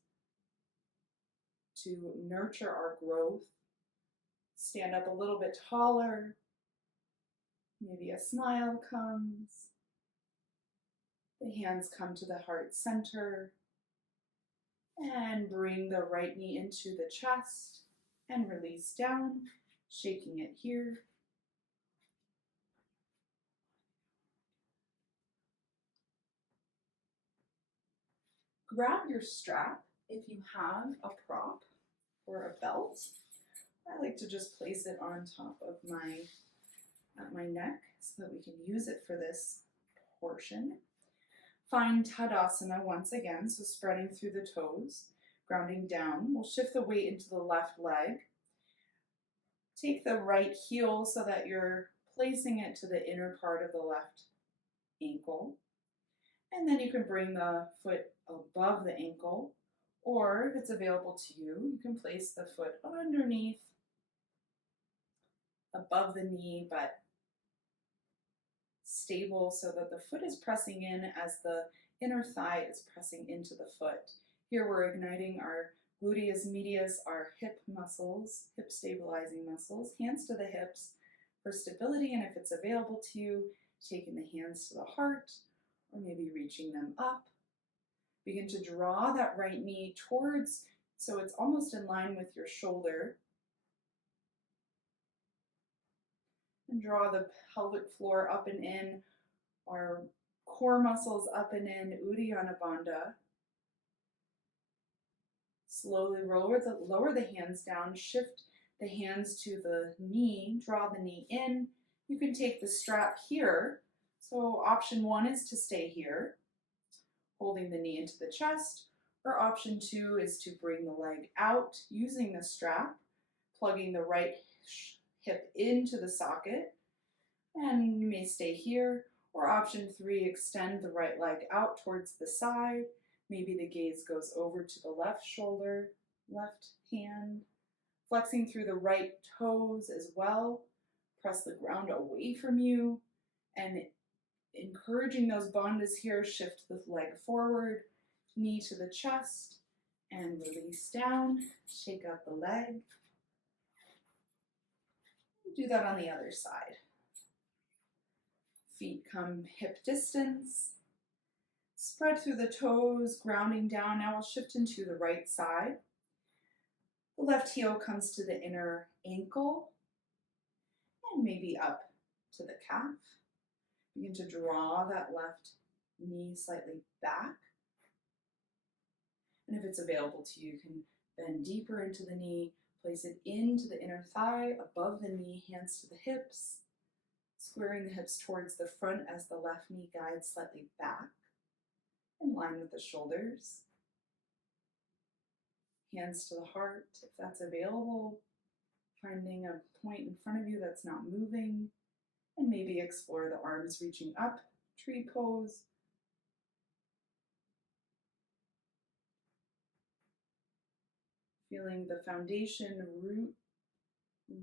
to nurture our growth. Stand up a little bit taller. Maybe a smile comes. The hands come to the heart center. And bring the right knee into the chest and release down, shaking it here. Grab your strap if you have a prop or a belt. I like to just place it on top of my neck so that we can use it for this portion. Find Tadasana once again, so spreading through the toes, grounding down. We'll shift the weight into the left leg. Take the right heel so that you're placing it to the inner part of the left ankle. And then you can bring the foot above the ankle, or if it's available to you, you can place the foot underneath, above the knee, but stable so that the foot is pressing in as the inner thigh is pressing into the foot. Here we're igniting our gluteus medius, our hip muscles, hip stabilizing muscles, hands to the hips for stability, and if it's available to you, taking the hands to the heart or maybe reaching them up. Begin to draw that right knee towards, so it's almost in line with your shoulder. And draw the pelvic floor up and in, our core muscles up and in, Uddiyana Bandha. Slowly lower the hands down, shift the hands to the knee, draw the knee in. You can take the strap here. So option one is to stay here, holding the knee into the chest, or option two is to bring the leg out using the strap, plugging the right hip into the socket, and you may stay here, or option three, extend the right leg out towards the side. Maybe the gaze goes over to the left shoulder, left hand, flexing through the right toes as well. Press the ground away from you, and encouraging those bandhas here, shift the leg forward, knee to the chest, and release down, shake out the leg. Do that on the other side. Feet come hip distance. Spread through the toes, grounding down. Now we'll shift into the right side. The left heel comes to the inner ankle and maybe up to the calf. Begin to draw that left knee slightly back. And if it's available to you, you can bend deeper into the knee, place it into the inner thigh, above the knee, hands to the hips, squaring the hips towards the front as the left knee guides slightly back, in line with the shoulders. Hands to the heart, if that's available, finding a point in front of you that's not moving, and maybe explore the arms reaching up, tree pose. Feeling the foundation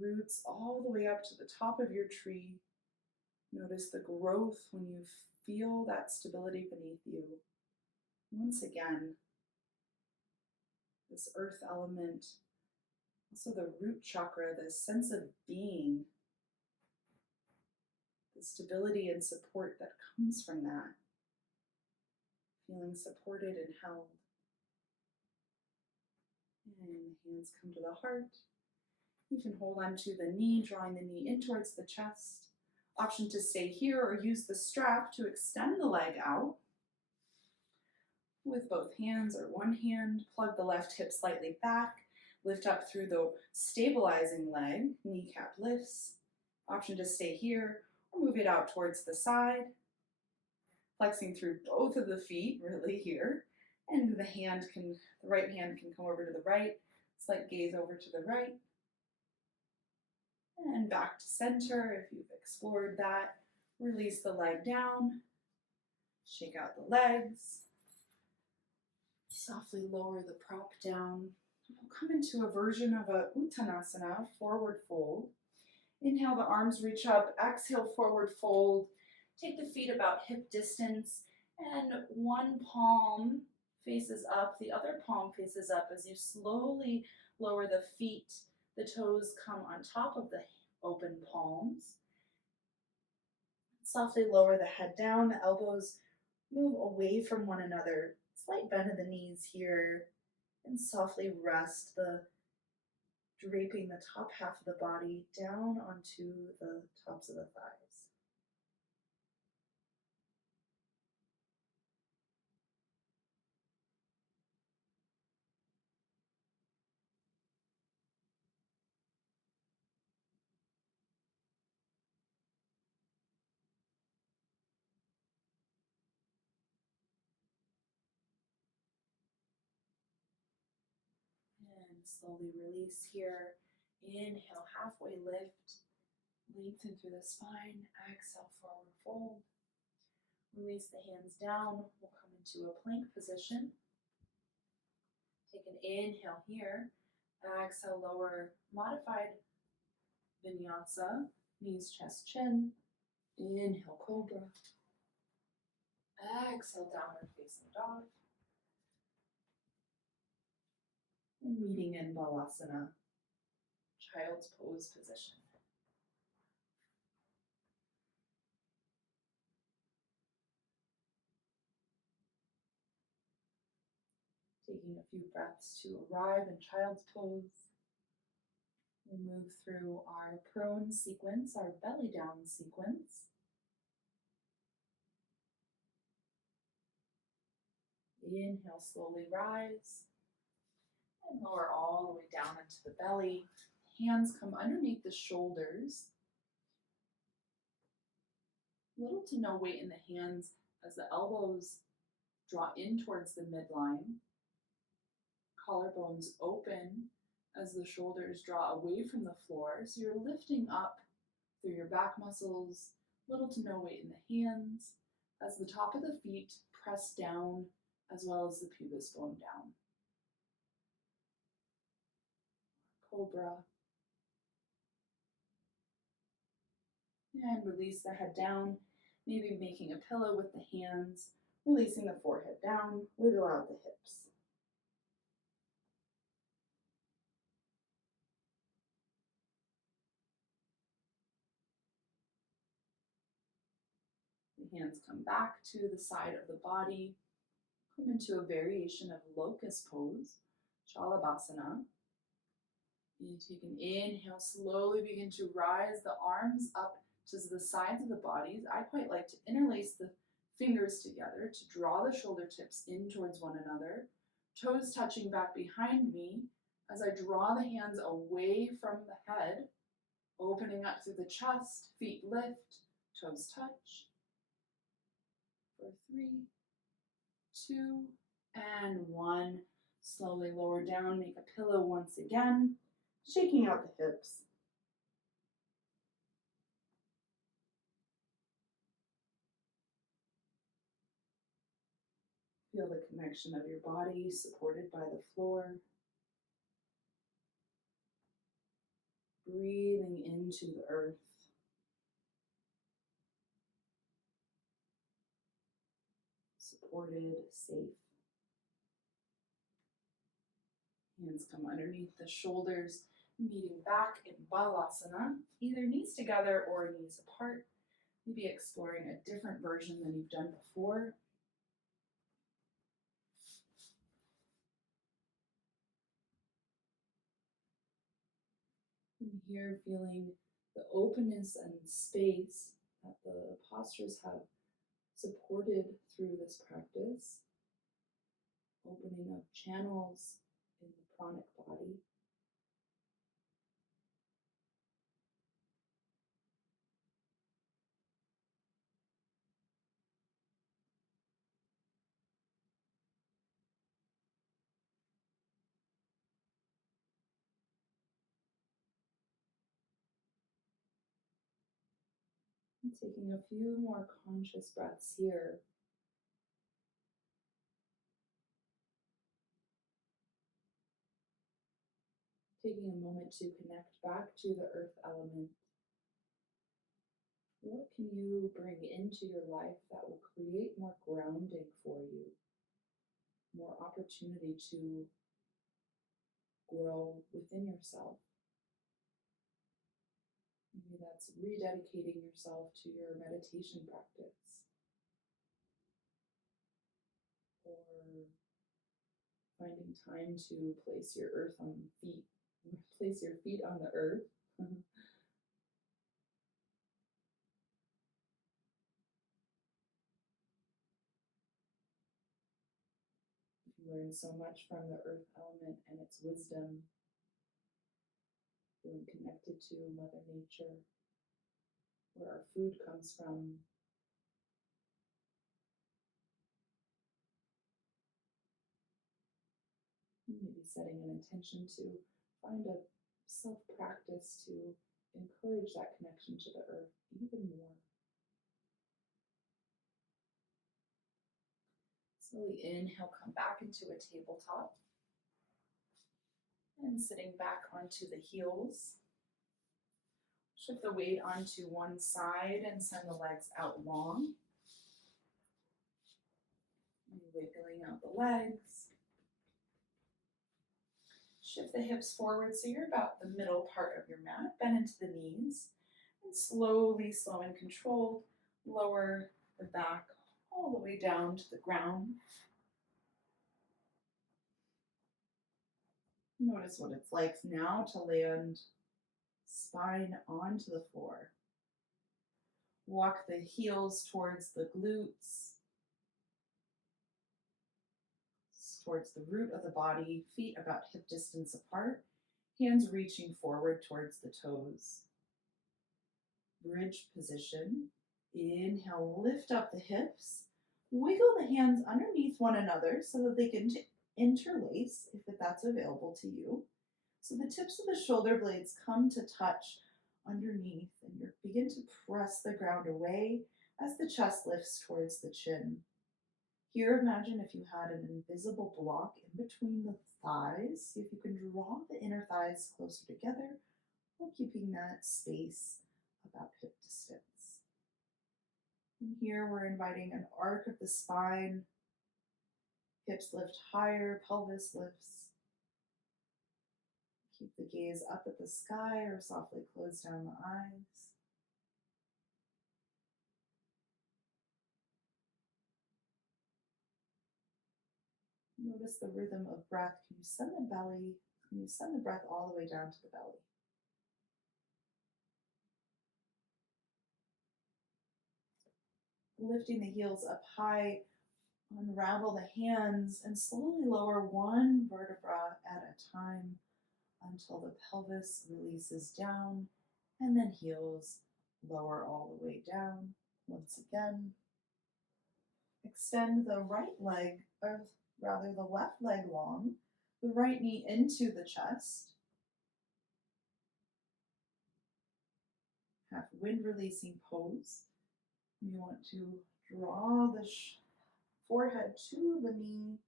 roots all the way up to the top of your tree. Notice the growth when you feel that stability beneath you. Once again, this earth element, also the root chakra, this sense of being, the stability and support that comes from that, feeling supported and held. And the hands come to the heart. You can hold on to the knee, drawing the knee in towards the chest. Option to stay here or use the strap to extend the leg out. With both hands or one hand, plug the left hip slightly back, lift up through the stabilizing leg, kneecap lifts. Option to stay here or move it out towards the side, flexing through both of the feet really here. And the right hand can come over to the right, slight gaze over to the right. And back to center if you've explored that. Release the leg down, shake out the legs. Softly lower the prop down. We'll come into a version of a Uttanasana, forward fold. Inhale, the arms reach up. Exhale, forward fold. Take the feet about hip distance, and one palm faces up, the other palm faces up as you slowly lower the feet. The toes come on top of the open palms. Softly lower the head down, the elbows move away from one another. Slight bend of the knees here, and softly rest the draping the top half of the body down onto the tops of the thighs. And slowly release here. Inhale, halfway lift. Lengthen through the spine. Exhale, forward fold. Release the hands down. We'll come into a plank position. Take an inhale here. Exhale, lower modified Vinayasa. Knees, chest, chin. Inhale, cobra. Exhale, downward facing dog. And meeting in Balasana, child's pose position. Taking a few breaths to arrive in child's pose. We'll move through our prone sequence, our belly down sequence. Inhale, slowly rise. And lower all the way down into the belly. Hands come underneath the shoulders. Little to no weight in the hands as the elbows draw in towards the midline. Collarbones open as the shoulders draw away from the floor. So you're lifting up through your back muscles, little to no weight in the hands, as the top of the feet press down as well as the pubis bone down. Cobra. And release the head down, maybe making a pillow with the hands, releasing the forehead down, wiggle out the hips. The hands come back to the side of the body, come into a variation of locust pose, Shalabhasana. You take an inhale, slowly begin to rise the arms up to the sides of the bodies. I quite like to interlace the fingers together to draw the shoulder tips in towards one another, toes touching back behind me as I draw the hands away from the head, opening up through the chest, feet lift, toes touch. For 3, 2, and 1. Slowly lower down, make a pillow once again, shaking out the hips. Feel the connection of your body supported by the floor. Breathing into the earth. Supported, safe. Hands come underneath the shoulders, meeting back in Balasana, either knees together or knees apart. Maybe exploring a different version than you've done before. And here, feeling the openness and space that the postures have supported through this practice, opening up channels in the pranic body. And taking a few more conscious breaths here. Taking a moment to connect back to the earth element. What can you bring into your life that will create more grounding for you? More opportunity to grow within yourself. Maybe that's rededicating yourself to your meditation practice, or finding time to place your earth on feet, place your feet on the earth. You learn so much from the earth element and its wisdom, feeling connected to Mother Nature, where our food comes from. Maybe setting an intention to find a self-practice to encourage that connection to the earth even more. Slowly inhale, come back into a tabletop. And sitting back onto the heels. Shift the weight onto one side and send the legs out long. And wiggling out the legs. Shift the hips forward so you're about the middle part of your mat. Bend into the knees. And slowly, slow and controlled, lower the back all the way down to the ground. Notice what it's like now to land spine onto the floor. Walk the heels towards the glutes, towards the root of the body, feet about hip distance apart, hands reaching forward towards the toes. Bridge position. Inhale, lift up the hips. Wiggle the hands underneath one another so that they can interlace, if that's available to you. So the tips of the shoulder blades come to touch underneath, and you begin to press the ground away as the chest lifts towards the chin. Here, imagine if you had an invisible block in between the thighs. See if you can draw the inner thighs closer together while keeping that space about hip distance. And here we're inviting an arc of the spine. Hips lift higher, pelvis lifts. Keep the gaze up at the sky or softly close down the eyes. Notice the rhythm of breath. Can you send the breath all the way down to the belly? Lifting the heels up high, unravel the hands and slowly lower one vertebra at a time until the pelvis releases down, and then heels lower all the way down. Once again, extend the right leg, or rather the left leg long, the right knee into the chest. Half wind releasing pose. You want to draw the forehead to the knee,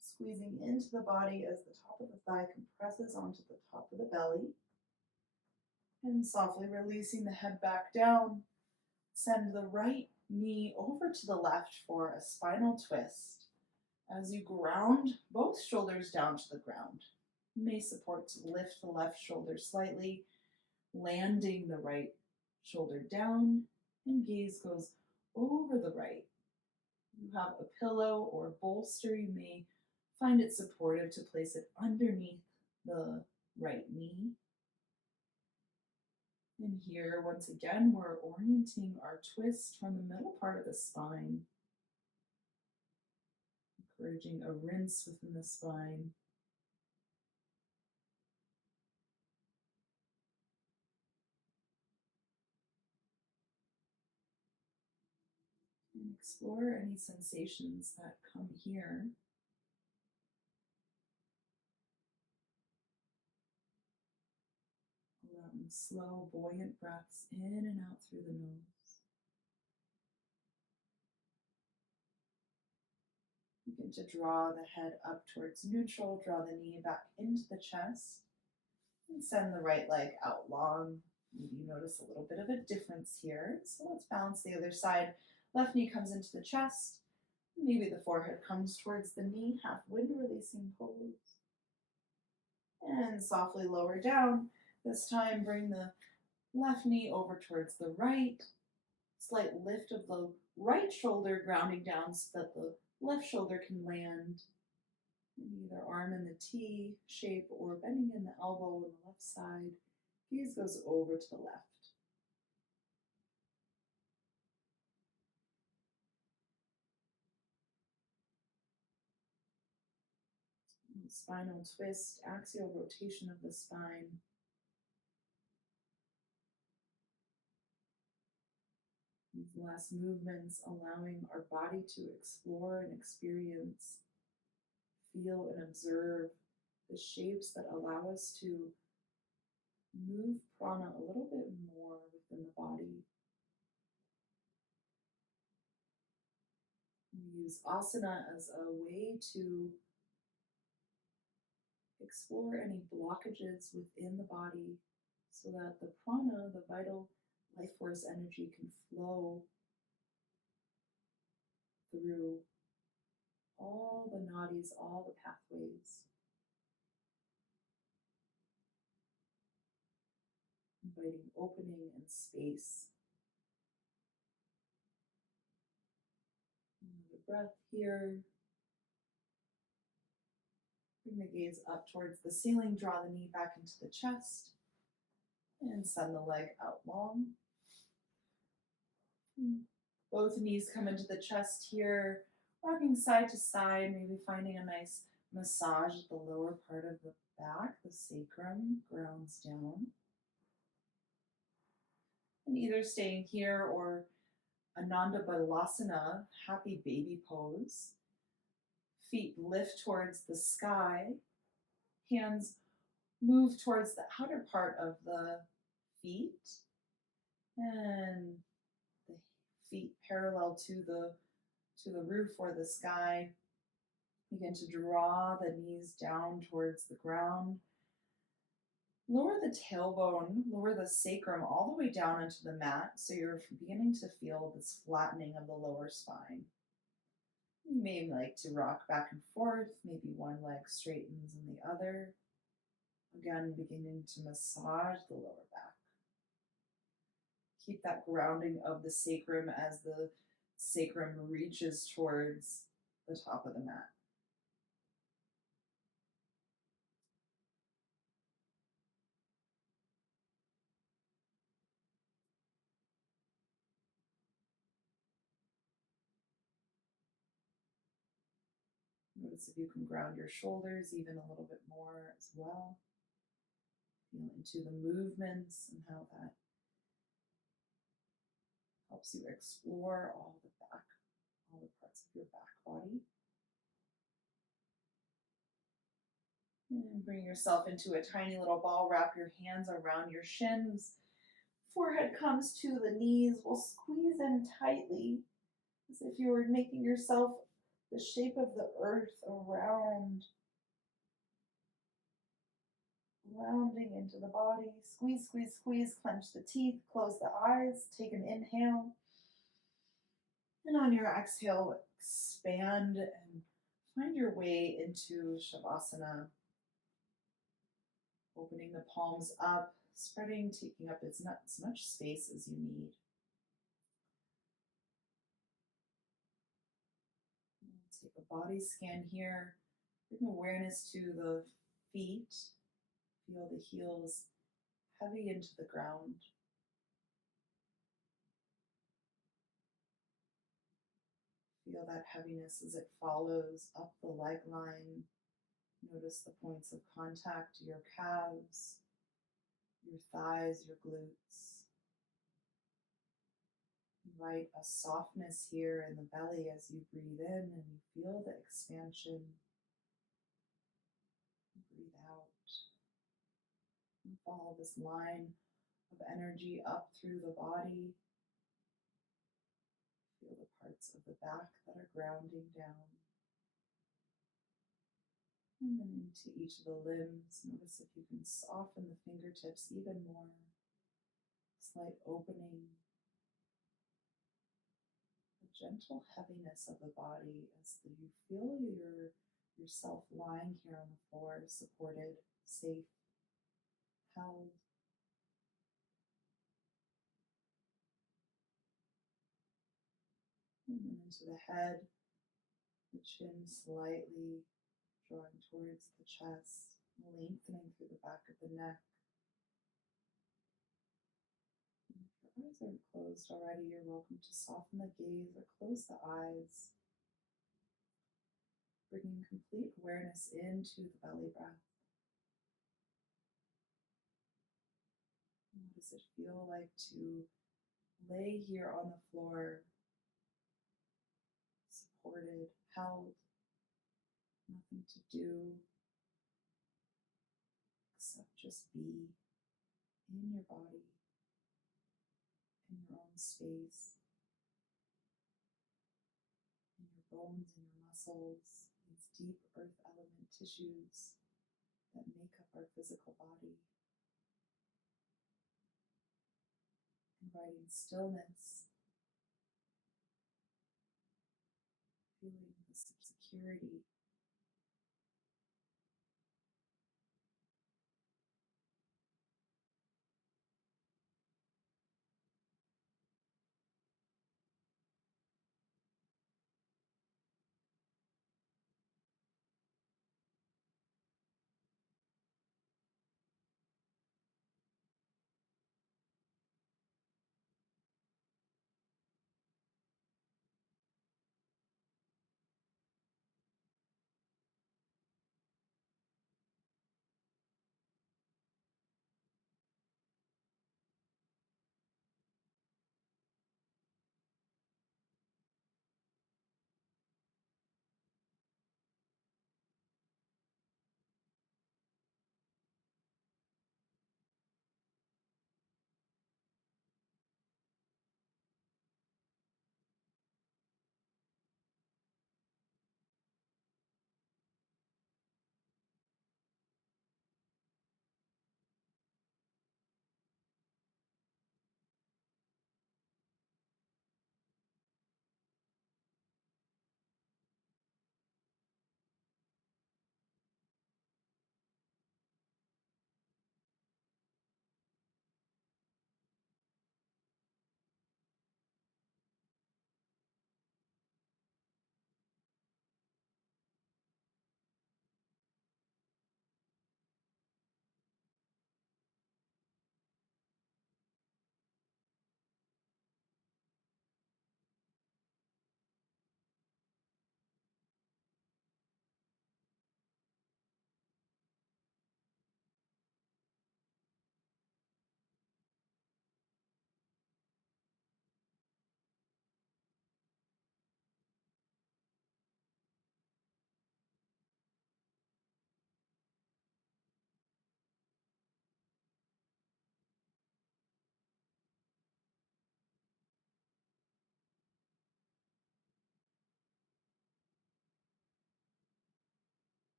squeezing into the body as the top of the thigh compresses onto the top of the belly. And softly releasing the head back down. Send the right knee over to the left for a spinal twist as you ground both shoulders down to the ground. You may support to lift the left shoulder slightly, landing the right shoulder down, and gaze goes over the right. You have a pillow or bolster, you may find it supportive to place it underneath the right knee. And here, once again, we're orienting our twist from the middle part of the spine, encouraging a rinse within the spine. And explore any sensations that come here. Allowing slow, buoyant breaths in and out through the nose. Begin to draw the head up towards neutral, draw the knee back into the chest, and send the right leg out long. Maybe you notice a little bit of a difference here. So let's balance the other side. Left knee comes into the chest. Maybe the forehead comes towards the knee, half wind releasing pose. And softly lower down. This time bring the left knee over towards the right. Slight lift of the right shoulder grounding down so that the left shoulder can land. Maybe either arm in the T shape or bending in the elbow on the left side. Gaze goes over to the left. Spinal twist, axial rotation of the spine. These last movements allowing our body to explore and experience, feel and observe the shapes that allow us to move prana a little bit more within the body. We use asana as a way to explore any blockages within the body so that the prana, the vital life force energy, can flow through all the nadis, all the pathways, inviting opening and space. Another breath here. Bring the gaze up towards the ceiling, draw the knee back into the chest, and send the leg out long. Both knees come into the chest here, rocking side to side, maybe finding a nice massage at the lower part of the back, the sacrum grounds down. And either staying here or Ananda Balasana, happy baby pose. Feet lift towards the sky, hands move towards the outer part of the feet, and the feet parallel to the roof or the sky. Begin to draw the knees down towards the ground. Lower the tailbone, lower the sacrum all the way down into the mat, so you're beginning to feel this flattening of the lower spine. You may like to rock back and forth, maybe one leg straightens and the other. Again, beginning to massage the lower back. Keep that grounding of the sacrum as the sacrum reaches towards the top of the mat. Notice if you can ground your shoulders even a little bit more as well. Feel into the movements and how that helps you explore all the parts of your back body. And bring yourself into a tiny little ball. Wrap your hands around your shins. Forehead comes to the knees. We'll squeeze in tightly as if you were making yourself the shape of the earth around, rounding into the body. Squeeze, squeeze, squeeze. Clench the teeth. Close the eyes. Take an inhale. And on your exhale, expand and find your way into Shavasana. Opening the palms up, spreading, taking up as much space as you need. Take a body scan here. Bring awareness to the feet. Feel the heels heavy into the ground. Feel that heaviness as it follows up the leg line. Notice the points of contact, your calves, your thighs, your glutes. Invite a softness here in the belly as you breathe in and you feel the expansion. Breathe out. And follow this line of energy up through the body. Feel the parts of the back that are grounding down. And then into each of the limbs. Notice if you can soften the fingertips even more. Slight opening. The gentle heaviness of the body as you feel yourself lying here on the floor, supported, safe, held. And then into the head, the chin slightly drawing towards the chest, lengthening through the back of the neck. And if your eyes aren't closed already, you're welcome to soften the gaze or close the eyes, bringing complete awareness into the belly breath. What does it feel like to lay here on the floor, supported, held, nothing to do except just be in your body, in your own space, in your bones, in your muscles, these deep earth element tissues that make up our physical body. Inviting stillness, feeling the security.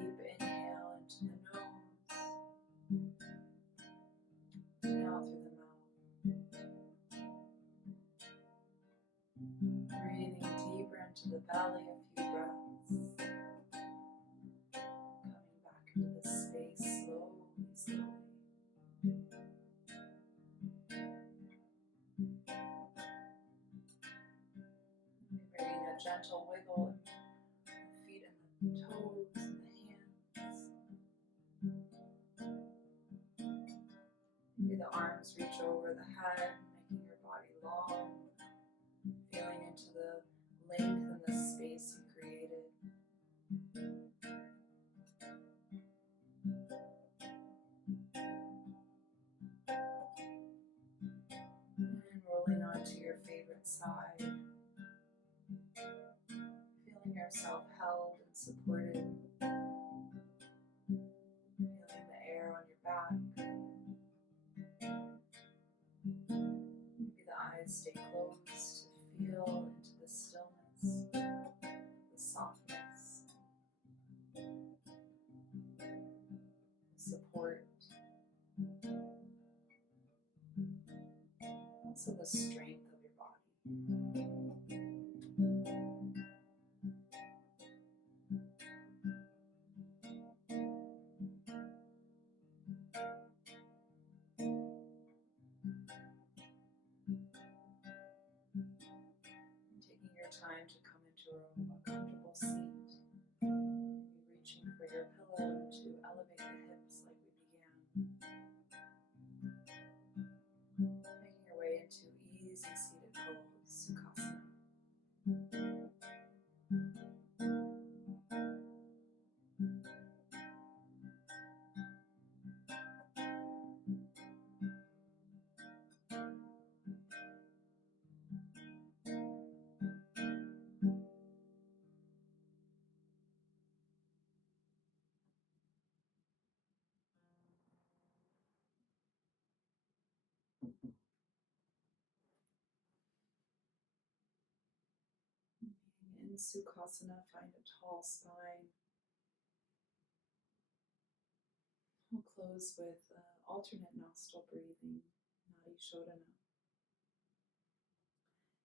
Deep inhale into the nose and out through the mouth. Breathing deeper into the belly, a few breaths. Coming back into the space slowly, slowly. Bringing a gentle wiggle in the feet and the toes and the hands. Maybe the arms reach over the head, making your body long. Feeling into the length and the space you created. And rolling onto your favorite side. Feeling yourself held and supported. Feeling the air on your back. Maybe the eyes stay closed to feel into the stillness, the softness, the support, also the strength of your body. Taking your time to come into a comfortable seat, maybe reaching for your pillow to elevate the hips like we began. Making your way into easy seated pose, Sukhasana. In Sukhasana, find a tall spine. We'll close with alternate nostril breathing, Nadi Shodhana.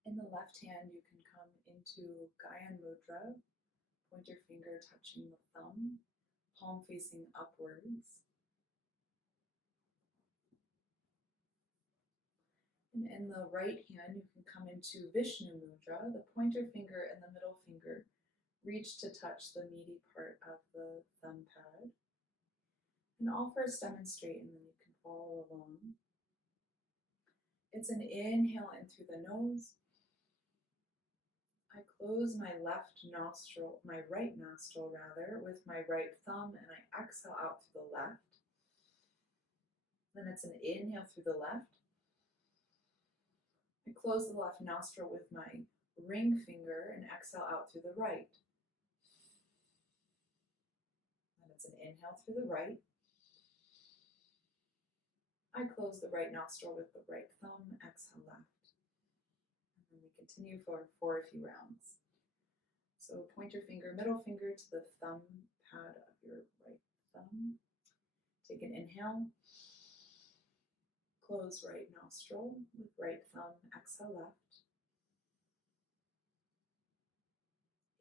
In the left hand, you can come into Gyan Mudra, pointer finger touching the thumb, palm facing upwards. And in the right hand, you can come into Vishnu Mudra, the pointer finger and the middle finger reach to touch the meaty part of the thumb pad. And I'll first demonstrate and then you can follow along. It's an inhale in through the nose. I close my right nostril with my right thumb, and I exhale out through the left. Then it's an inhale through the left. I close the left nostril with my ring finger and exhale out through the right. And it's an inhale through the right. I close the right nostril with the right thumb, exhale left. And then we continue for a few rounds. So pointer finger, middle finger to the thumb pad of your right thumb. Take an inhale. Close right nostril with right thumb, exhale left.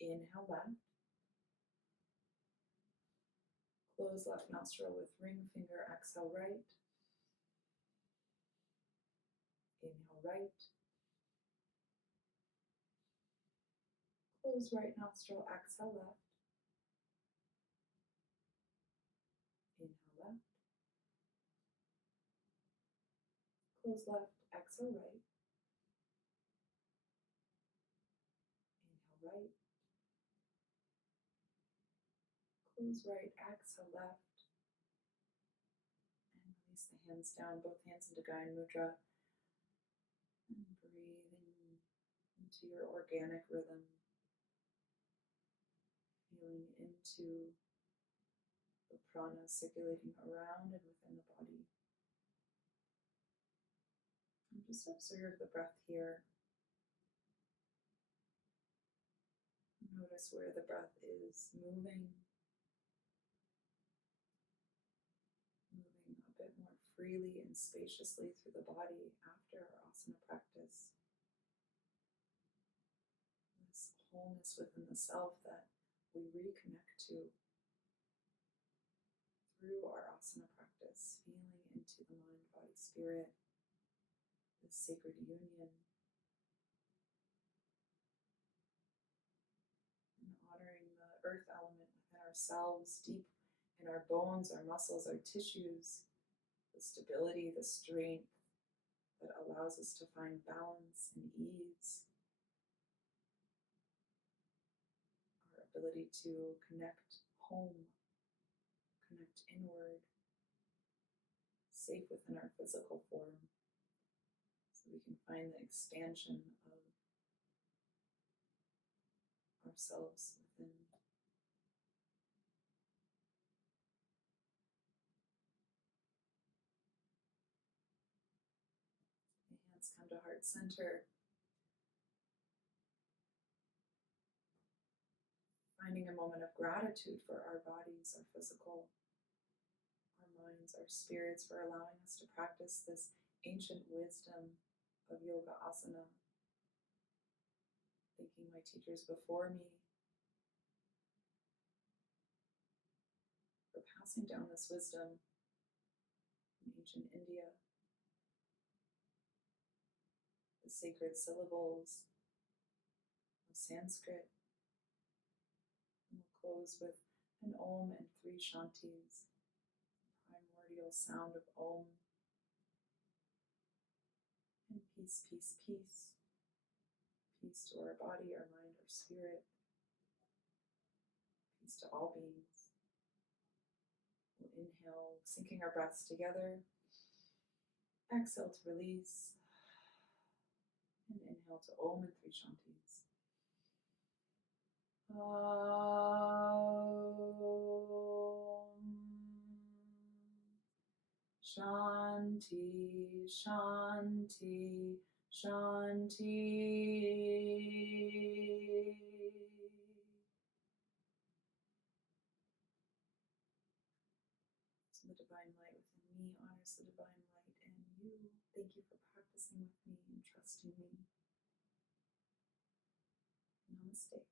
Inhale left. Close left nostril with ring finger, exhale right. Inhale right. Close right nostril, exhale left. Inhale left. Close left, exhale right. Inhale right. Close right, exhale left. And release the hands down, both hands into Gyan Mudra. And breathing into your organic rhythm. Feeling into the prana circulating around and within the body. And just observe the breath here. Notice where the breath is moving a bit more freely and spaciously through the body after our asana practice. This wholeness within the self that we reconnect to through our asana practice, feeling into the mind, body, spirit, this sacred union, and honoring the earth element within ourselves, deep in our bones, our muscles, our tissues, the stability, the strength that allows us to find balance and ease, our ability to connect home, connect inward, safe within our physical form, so we can find the expansion of ourselves within. The hands come to heart center. Finding a moment of gratitude for our bodies, our physical, our minds, our spirits, for allowing us to practice this ancient wisdom of yoga asana. Thanking my teachers before me for passing down this wisdom in ancient India, the sacred syllables of Sanskrit. And we'll close with an Om and 3 Shantis, primordial sound of Om. And peace, peace, peace. Peace to our body, our mind, our spirit. Peace to all beings. We'll inhale, syncing our breaths together. Exhale to release. And inhale to Om and 3 Shantis. Shanti, Shanti, Shanti. So the divine light within me honors the divine light in you. Thank you for practicing with me and trusting me. Namaste.